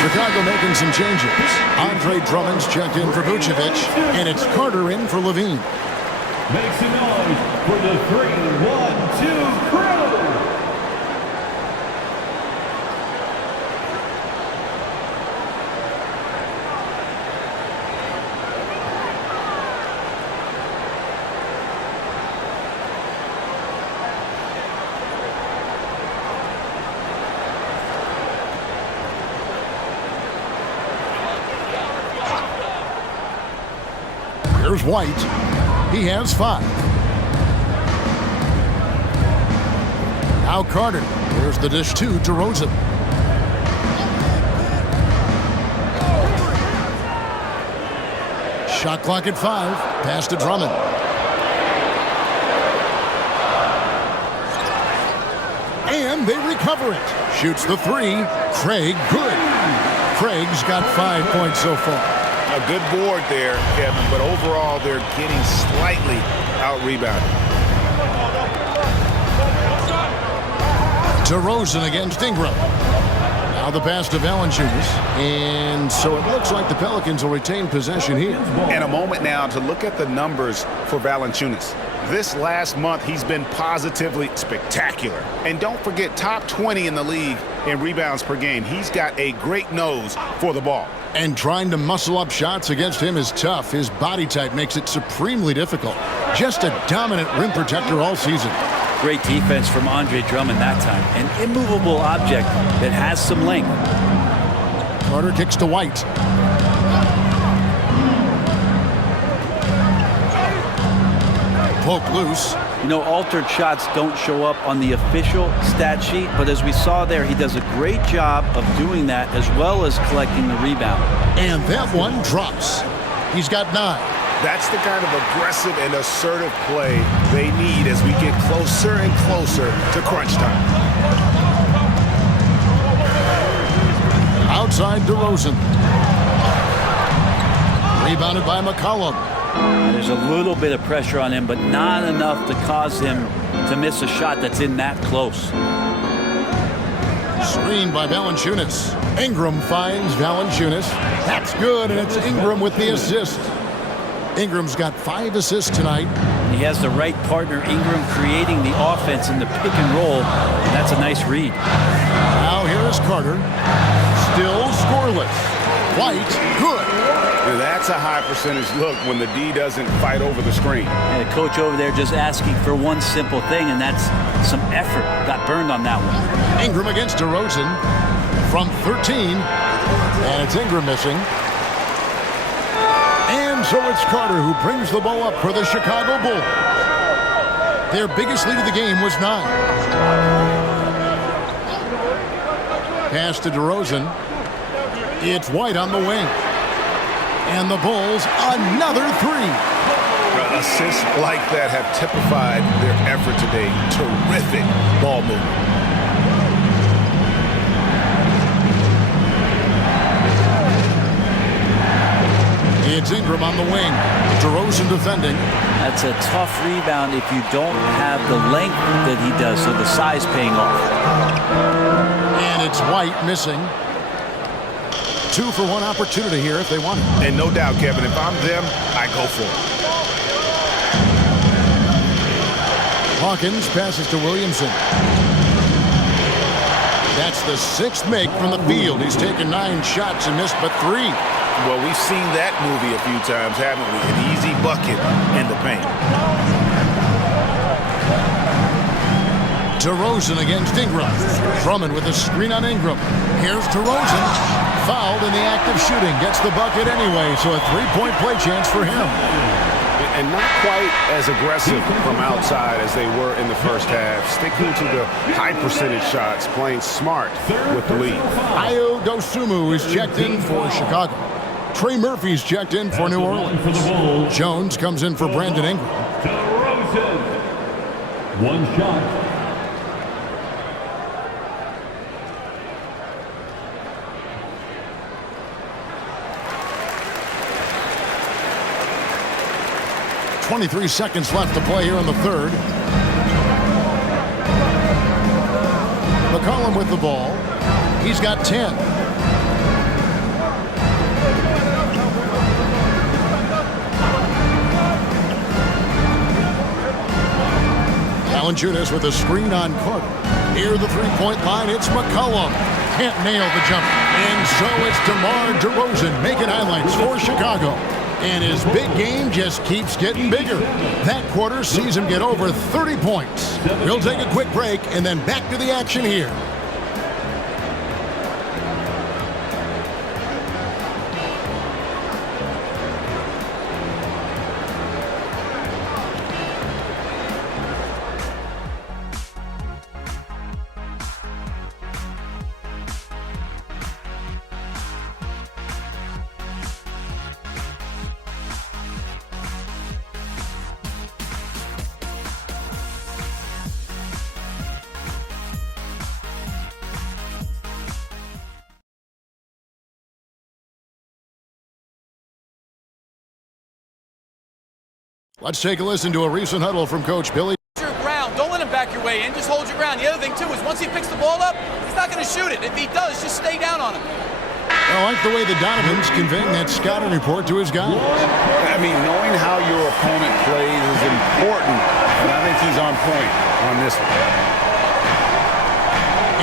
Chicago making some changes. Andre Drummond's checked in for Vucevic, and it's Carter in for Levine. Make some noise for the 3-1-2 crew. Here's White. He has 5. Now Carter. Here's the dish to DeRozan. Shot clock at 5. Pass to Drummond. And they recover it. Shoots the 3. Craig, good. Craig's got 5 points so far. A good board there, Kevin, but overall they're getting slightly out-rebounded. DeRozan against Ingram. Now the pass to Valanciunas. And so it looks like the Pelicans will retain possession here. And a moment now to look at the numbers for Valanciunas. This last month, he's been positively spectacular. And don't forget, top 20 in the league in rebounds per game. He's got a great nose for the ball. And trying to muscle up shots against him is tough. His body type makes it supremely difficult. Just a dominant rim protector all season. Great defense from Andre Drummond that time. An immovable object that has some length. Carter kicks to White. Poke loose. You know, altered shots don't show up on the official stat sheet, but as we saw there, he does a great job of doing that as well as collecting the rebound. And that one drops. He's got 9. That's the kind of aggressive and assertive play they need as we get closer and closer to crunch time. Outside DeRozan. Rebounded by McCollum. There's a little bit of pressure on him, but not enough to cause him to miss a shot that's in that close. Screened by Valanciunas. Ingram finds Valanciunas. That's good, and it's Ingram with the assist. Ingram's got 5 assists tonight. He has the right partner, Ingram, creating the offense in the pick and roll. And that's a nice read. Now here is Carter. Still scoreless. White, good. Now that's a high percentage look when the D doesn't fight over the screen. And the coach over there just asking for one simple thing, and that's some effort. Got burned on that one. Ingram against DeRozan from 13. And it's Ingram missing. And so it's Carter who brings the ball up for the Chicago Bulls. Their biggest lead of the game was 9. Pass to DeRozan. It's White on the wing. And the Bulls, another 3. Assists like that have typified their effort today. Terrific ball movement. It's Ingram on the wing. DeRozan defending. That's a tough rebound if you don't have the length that he does, so the size paying off. And it's White missing. 2 for 1 opportunity here if they want it. And no doubt, Kevin, if I'm them, I go for it. Hawkins passes to Williamson. That's the 6th make from the field. He's taken 9 shots and missed but 3. Well, we've seen that movie a few times, haven't we? An easy bucket in the paint. DeRozan against Ingram. Drummond with a screen on Ingram. Here's DeRozan. Fouled in the act of shooting. Gets the bucket anyway, so a 3-point play chance for him. And not quite as aggressive from outside as they were in the first half. Sticking to the high percentage shots, playing smart with the lead. Ayo Dosunmu is checked in for Chicago. Trey Murphy's checked in for New Orleans. Jones comes in for Brandon Ingram. DeRozan. 1 shot. .23 seconds left to play here in the third. McCollum with the ball. He's got 10. Valanciunas with a screen on Carter. Near the 3-point line, it's McCollum. Can't nail the jump. And so it's DeMar DeRozan making highlights for Chicago. And his big game just keeps getting bigger. That quarter sees him get over 30 points. We'll take a quick break and then back to the action here. Let's take a listen to a recent huddle from Coach Billy. Your ground. Don't let him back your way in. Just hold your ground. The other thing, too, is once he picks the ball up, he's not going to shoot it. If he does, just stay down on him. I like the way the Donovan's conveying that scouting report to his guys. I mean, knowing how your opponent plays is important, and I think he's on point on this one.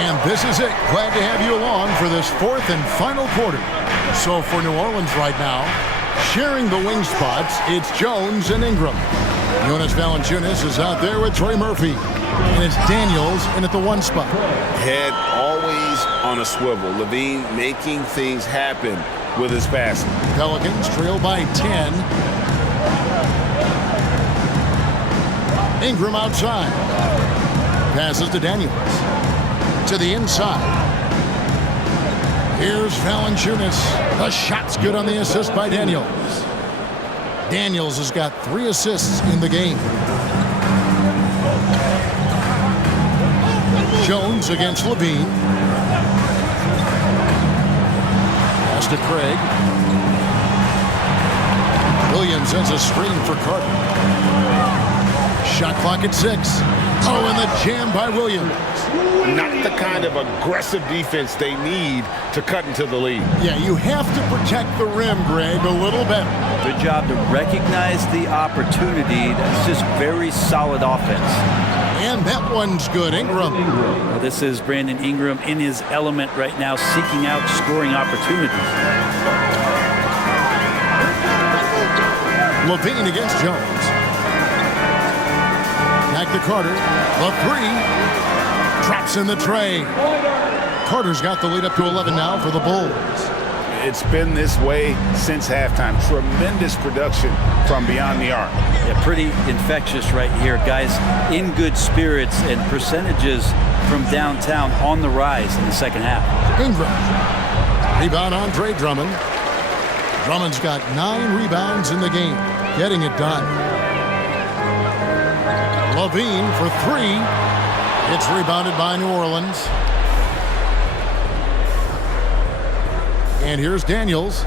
And this is it. Glad to have you along for this 4th and final quarter. So for New Orleans right now, sharing the wing spots, it's Jones and Ingram. Jonas Valanciunas is out there with Trey Murphy. And it's Daniels in at the 1 spot. Head always on a swivel. Levine making things happen with his passing. Pelicans trail by 10. Ingram outside. Passes to Daniels. To the inside. Here's Valanciunas. The shot's good on the assist by Daniels. Daniels has got 3 assists in the game. Jones against Levine. Pass to Craig. Williams has a screen for Carter. Shot clock at 6. Oh, and the jam by Williams. Not the kind of aggressive defense they need to cut into the lead. Yeah, you have to protect the rim, Greg, a little better. Good job to recognize the opportunity. That's just very solid offense. And that one's good. Ingram. Well, this is Brandon Ingram in his element right now, seeking out scoring opportunities. Levine against Jones. Back to Carter. The 3. Drops in the tray. Carter's got the lead up to 11 now for the Bulls. It's been this way since halftime. Tremendous production from beyond the arc. Yeah, pretty infectious right here. Guys in good spirits and percentages from downtown on the rise in the second half. Ingram. Rebound Andre Drummond. Drummond's got 9 rebounds in the game. Getting it done. Levine for 3. It's rebounded by New Orleans. And here's Daniels.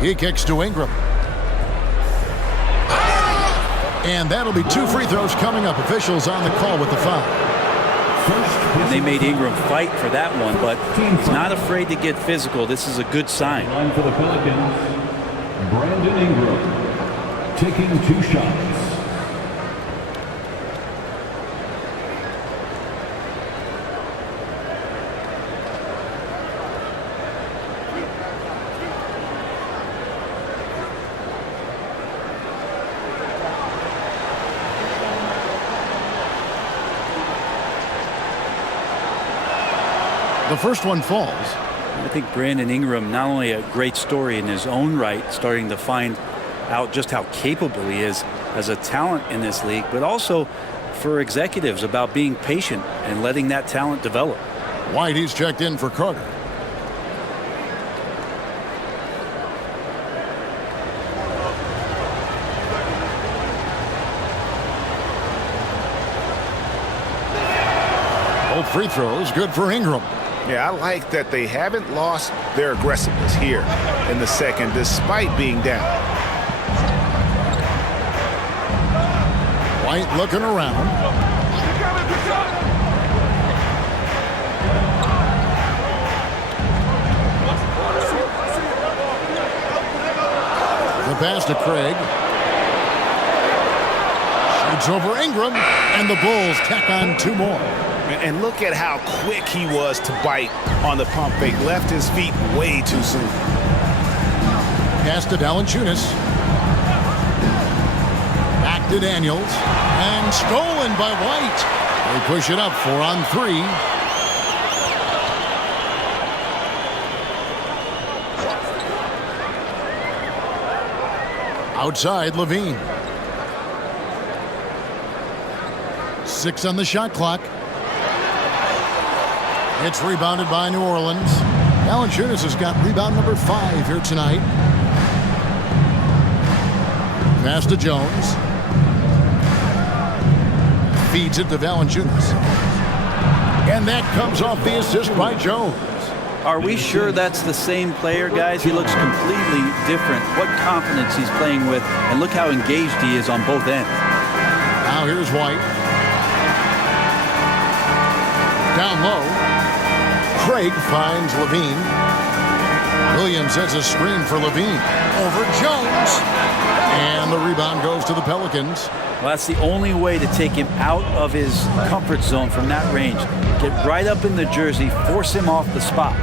He kicks to Ingram. And that'll be 2 free throws coming up. Officials on the call with the foul. And they made Ingram fight for that one, but he's not afraid to get physical. This is a good sign. Line for the Pelicans, Brandon Ingram taking 2 shots. The first one falls. I think Brandon Ingram, not only a great story in his own right, starting to find out just how capable he is as a talent in this league, but also for executives about being patient and letting that talent develop. White, he's checked in for Carter. Both free throws good for Ingram. Yeah, I like that they haven't lost their aggressiveness here in the second, despite being down. White looking around. The pass to Craig. Shoots over Ingram, and the Bulls tack on 2 more. And look at how quick he was to bite on the pump fake. Left his feet way too soon. Pass to Valanciunas. Back to Daniels. And stolen by White. They push it up 4 on 3. Outside, Levine. 6 on the shot clock. It's rebounded by New Orleans. Valanciunas has got rebound number 5 here tonight. Pass to Jones. Feeds it to Valanciunas. And that comes off the assist by Jones. Are we sure that's the same player, guys? He looks completely different. What confidence he's playing with, and look how engaged he is on both ends. Now here's White. Down low. Craig finds Levine. Williams has a screen for Levine. Over Jones. And the rebound goes to the Pelicans. Well, that's the only way to take him out of his comfort zone from that range. Get right up in the jersey, force him off the spot.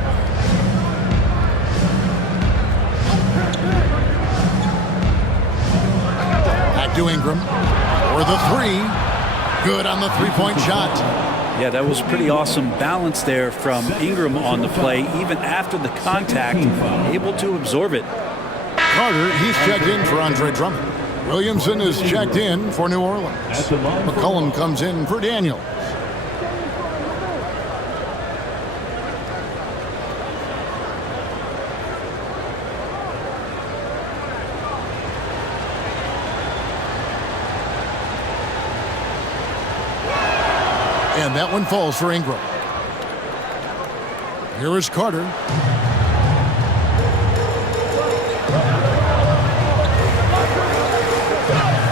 Back to Ingram. For the 3. Good on the 3-point shot. Yeah, that was pretty awesome balance there from Ingram on the play, even after the contact, able to absorb it. Carter, he's checked in for Andre Drummond. Williamson is checked in for New Orleans. McCollum comes in for Daniels. And that one falls for Ingram. Here is Carter.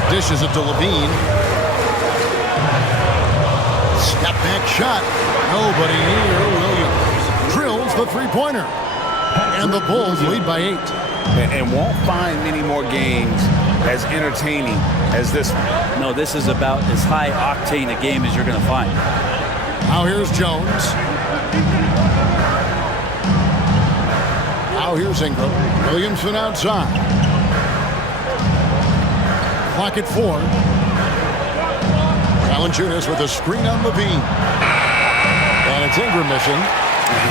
Dishes it to Levine. Step back shot. Nobody near Williams. Drills the three-pointer. And the Bulls lead by 8. And won't find many more games as entertaining as this one. No, this is about as high octane a game as you're going to find. Now here's Jones. Now here's Ingram. Williamson outside. Clock at 4. Valanciunas with a screen on Levine. And it's Ingram missing.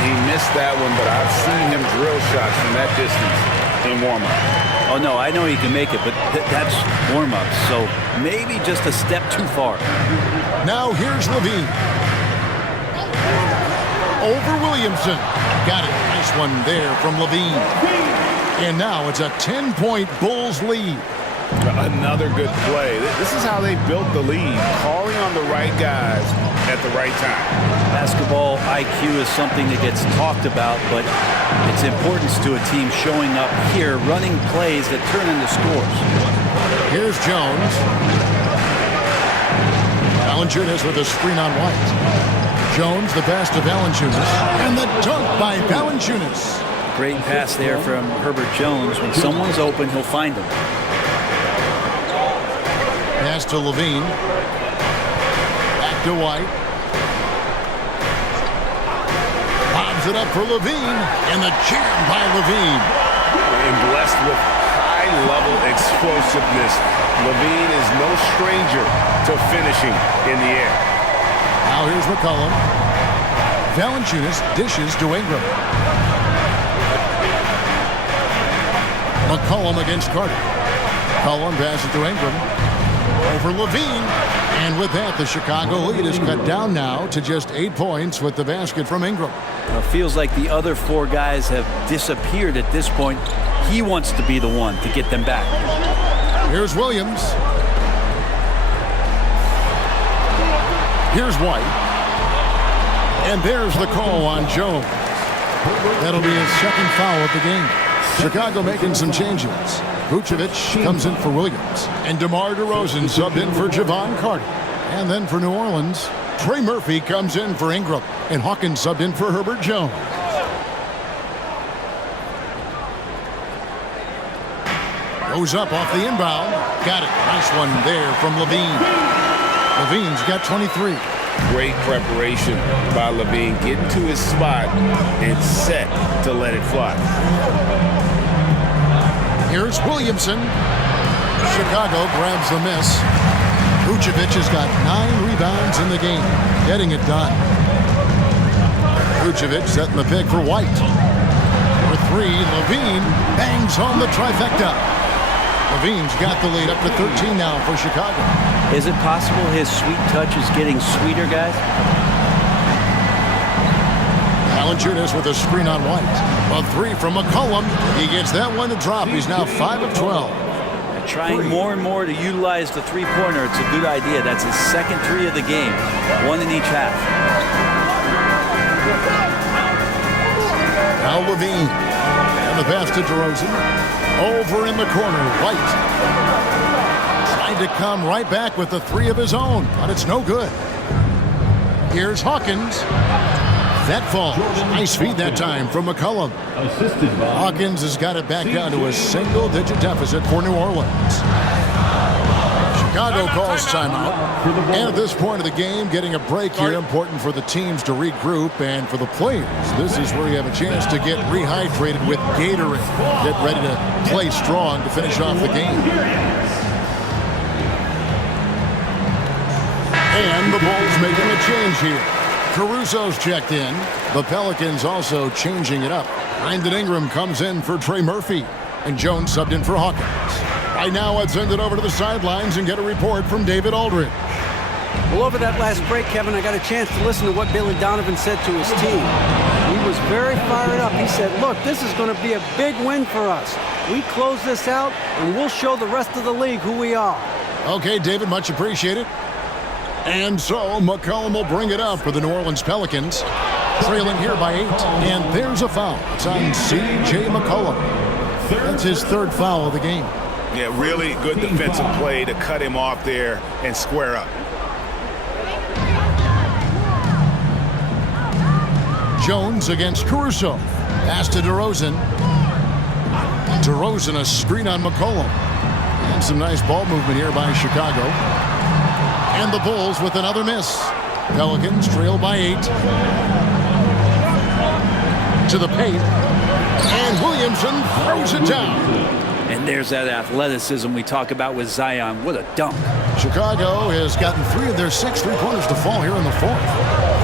He missed that one, but I've seen him drill shots from that distance in warm-up. Oh, no, I know he can make it, but that's warm-up, so maybe just a step too far. Now here's Levine. Over Williamson. Got it. Nice one there from Levine. And now it's a 10-point Bulls lead. Another good play. This is how they built the lead, calling on the right guys at the right time. Basketball IQ is something that gets talked about, but its importance to a team showing up here, running plays that turn into scores. Here's Jones. Valanciunas with a screen on White. Jones the pass to Valanciunas. And the dunk by Valanciunas. Great pass there from Herbert Jones. When someone's open, he'll find them. Pass to Levine. Back to White. Bobs it up for Levine. And the jam by Levine. And blessed with high-level explosiveness. Levine is no stranger to finishing in the air. Now here's McCollum. Valanciunas dishes to Ingram. McCollum against Carter. McCollum passes to Ingram. Over Levine. And with that, the Chicago lead is cut down now to just 8 points with the basket from Ingram. It feels like the other 4 guys have disappeared at this point. He wants to be the one to get them back. Here's Williams. Here's White. And there's the call on Jones. That'll be his second foul of the game. Chicago making some changes. Vucevic comes in for Williams. And DeMar DeRozan subbed in for Javon Carter. And then for New Orleans, Trey Murphy comes in for Ingram. And Hawkins subbed in for Herbert Jones. Goes up off the inbound. Got it. Nice one there from Levine. Levine's got 23. Great preparation by Levine, getting to his spot and set to let it fly. Here's Williamson. Chicago grabs the miss. Vucevic has got 9 rebounds in the game, getting it done. Vucevic setting the pick for White. For 3, Levine bangs home the trifecta. Levine's got the lead up to 13 now for Chicago. Is it possible his sweet touch is getting sweeter, guys? Valanciunas with a screen on White. A 3 from McCollum. He gets that one to drop. He's now 5 of 12. Trying more and more to utilize the three-pointer. It's a good idea. That's his second 3 of the game. 1 in each half. Now Levine. And the pass to DeRozan. Over in the corner, White. Tried to come right back with the 3 of his own, but it's no good. Here's Hawkins. That falls. Nice feed that time from McCollum. Hawkins has got it back down to a single-digit deficit for New Orleans. Chicago calls timeout. And at this point of the game, getting a break here, important for the teams to regroup, and for the players, this is where you have a chance to get rehydrated with Gatorade. Get ready to play strong to finish off the game. And the Bulls making a change here. Caruso's checked in. The Pelicans also changing it up. Brandon Ingram comes in for Trey Murphy. And Jones subbed in for Hawkins. Right now, let's send it over to the sidelines and get a report from David Aldridge. Well, over that last break, Kevin, I got a chance to listen to what Billy Donovan said to his team. He was very fired up. He said, look, this is going to be a big win for us. We close this out, and we'll show the rest of the league who we are. Okay, David, much appreciated. And so McCollum will bring it up for the New Orleans Pelicans. Trailing here by 8. And there's a foul. It's on C.J. McCollum. That's his 3rd foul of the game. Yeah, really good defensive play to cut him off there and square up. Jones against Caruso. Pass to DeRozan. DeRozan, a screen on McCollum. And some nice ball movement here by Chicago. And the Bulls with another miss. Pelicans trail by 8. To the paint. And Williamson throws it down. And there's that athleticism we talk about with Zion. What a dunk. Chicago has gotten 3 of their 6 3-pointers to fall here in the 4th.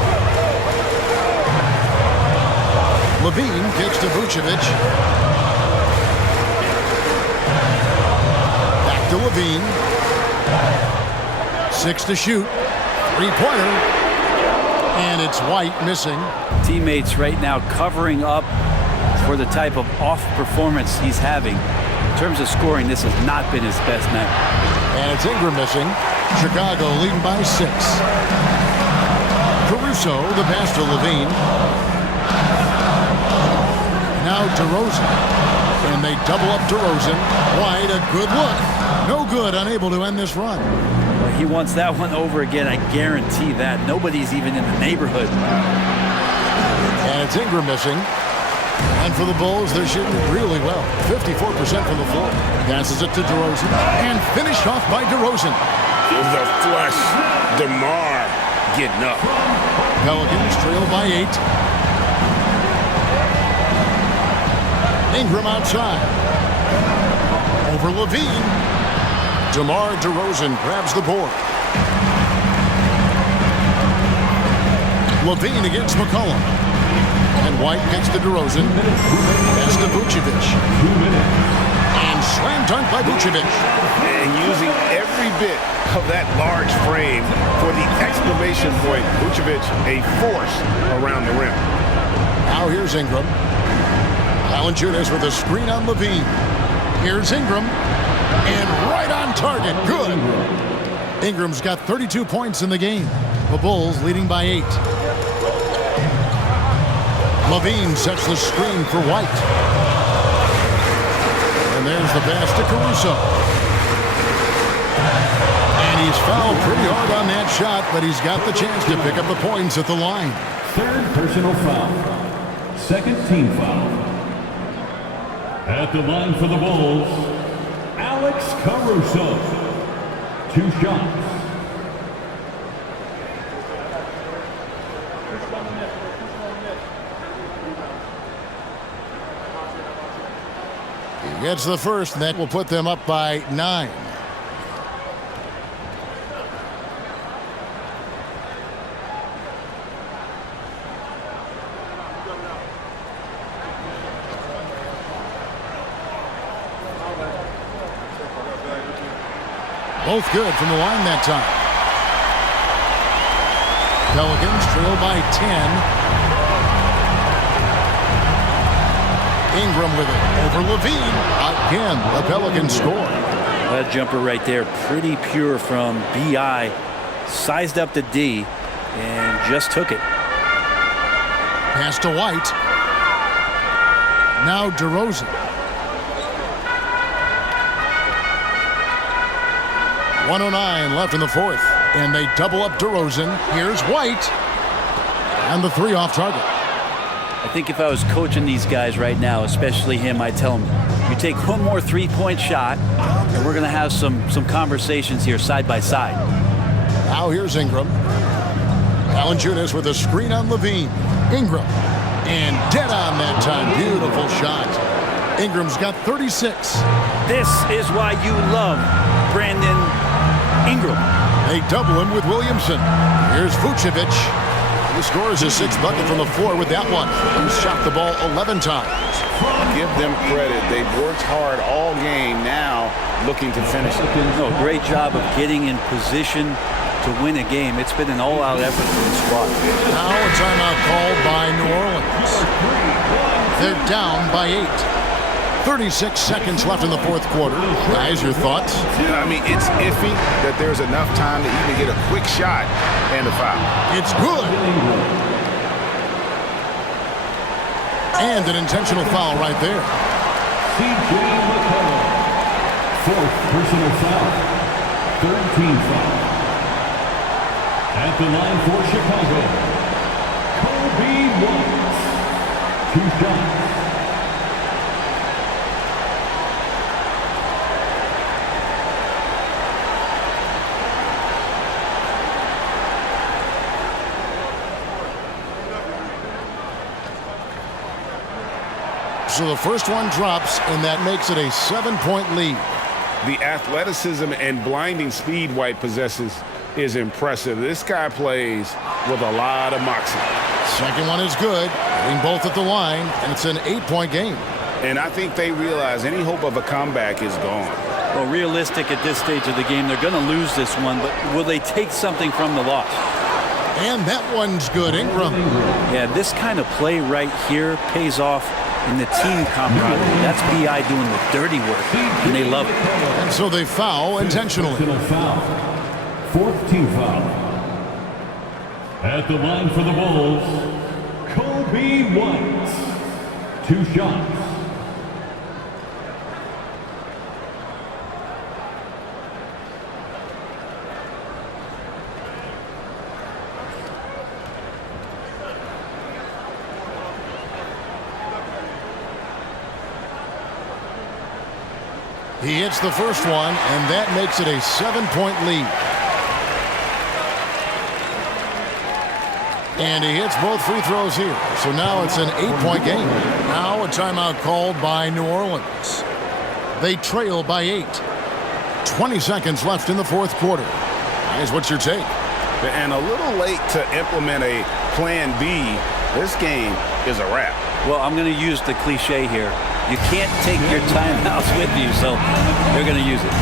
Levine kicks to Vucevic. Back to Levine. 6 to shoot. 3-pointer. And it's White missing. Teammates right now covering up for the type of off performance he's having. In terms of scoring, this has not been his best night. And it's Ingram missing. Chicago leading by 6. Caruso, the pass to Levine. Now DeRozan. And they double up DeRozan. White, a good look. No good, unable to end this run. Well, he wants that one over again, I guarantee that. Nobody's even in the neighborhood. And it's Ingram missing. And for the Bulls, they're shooting really well. 54% from the floor. Passes it to DeRozan. And finished off by DeRozan. The flush. DeMar getting up. Pelicans trail by 8. Ingram outside. Over Levine. DeMar DeRozan grabs the board. Levine against McCollum. And White gets to DeRozan. Pass to Vucevic. And slam dunk by Vucevic. And using every bit of that large frame for the exclamation point. Vucevic, a force around the rim. Now here's Ingram. Valanciunas with a screen on Levine. Here's Ingram. And right on target. Good. Ingram's got 32 points in the game. The Bulls leading by 8. Levine sets the screen for White. And there's the pass to Caruso. And he's fouled pretty hard on that shot, but he's got the chance to pick up the points at the line. 3rd personal foul. 2nd team foul. At the line for the Bulls, Alex Caruso. 2 shots. He gets the first, and that will put them up by 9. Both good from the line that time. Pelicans trail by 10. Ingram with it over Levine. Again, the Pelicans score. That jumper right there, pretty pure from B.I. Sized up to D and just took it. Pass to White. Now DeRozan. 1:09 left in the 4th. And they double up DeRozan. Here's White. And the 3 off target. I think if I was coaching these guys right now, especially him, I'd tell him, you take one more 3-point shot, and we're going to have some conversations here side by side. Now here's Ingram. Valanciunas with a screen on Levine. Ingram. And dead on that time. Beautiful shot. Ingram's got 36. This is why you love Brandon Ingram. They double him with Williamson. Here's Vucevic. He scores his 6th bucket from the floor with that one. He's shot the ball 11 times. Give them credit. They've worked hard all game, now looking to finish it. No, great job of getting in position to win a game. It's been an all-out effort for the squad. Now a timeout called by New Orleans. They're down by 8. 36 seconds left in the fourth quarter. Guys, your thoughts? Yeah, I mean, it's iffy that there's enough time to even get a quick shot and a foul. It's good. And an intentional foul right there. C.J. McCollum. Fourth personal foul. 13 foul. At the line for Chicago, Kobebryant. 2 shots. So the first one drops, and that makes it a 7-point lead. The athleticism and blinding speed White possesses is impressive. This guy plays with a lot of moxie. Second one is good, hitting both at the line, and it's an 8-point game. And I think they realize any hope of a comeback is gone. Well, realistic at this stage of the game, they're going to lose this one, but will they take something from the loss? And that one's good, Ingram. Yeah, this kind of play right here pays off in the team camaraderie. That's BI doing the dirty work, and they love it. And so they foul intentionally. Foul. Fourth team foul. At the line for the Bulls, Kobebryant. 2 shots. He hits the first one, and that makes it a 7-point lead. And he hits both free throws here. So now it's an 8-point game. Now a timeout called by New Orleans. They trail by 8. 20 seconds left in the fourth quarter. Guys, what's your take? And a little late to implement a plan B. This game is a wrap. Well, I'm going to use the cliche here. You can't take your timeouts with you, so they're going to use it.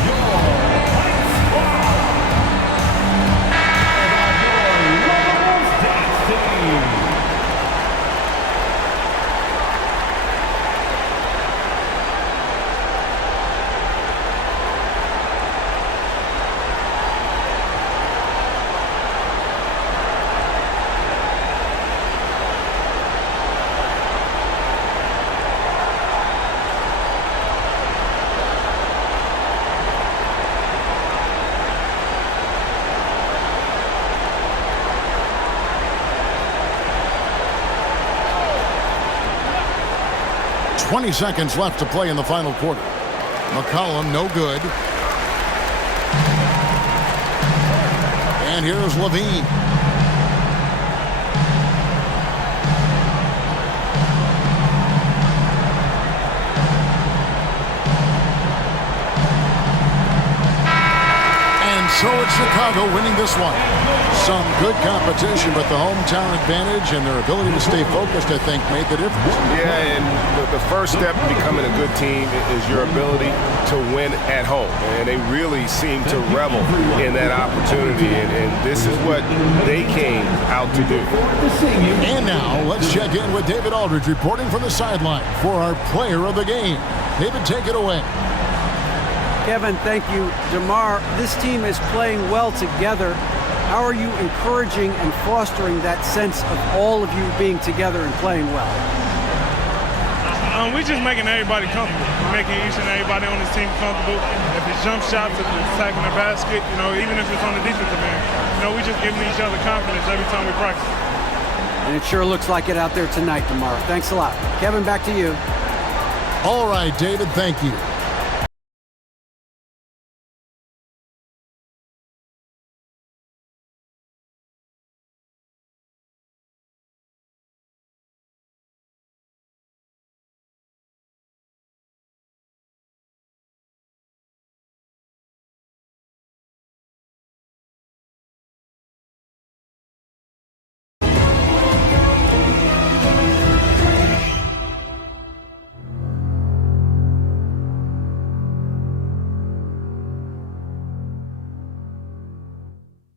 .20 seconds left to play in the final quarter. McCollum, no good. And here's Levine. And so it's Chicago winning this one. Some good competition, but the hometown advantage and their ability to stay focused, I think, made the difference. Yeah, and the first step in becoming a good team is your ability to win at home. And they really seem to revel in that opportunity, and this is what they came out to do. And now, let's check in with David Aldridge reporting from the sideline for our player of the game. David, take it away. Kevin, thank you. DeMar, this team is playing well together. How are you encouraging and fostering that sense of all of you being together and playing well? We're just making everybody comfortable. We're making each and everybody on this team comfortable. If it's jump shots, if it's attacking the basket, even if it's on the defensive end, we're just giving each other confidence every time we practice. And it sure looks like it out there tonight, DeMar. Thanks a lot. Kevin, back to you. All right, David, thank you.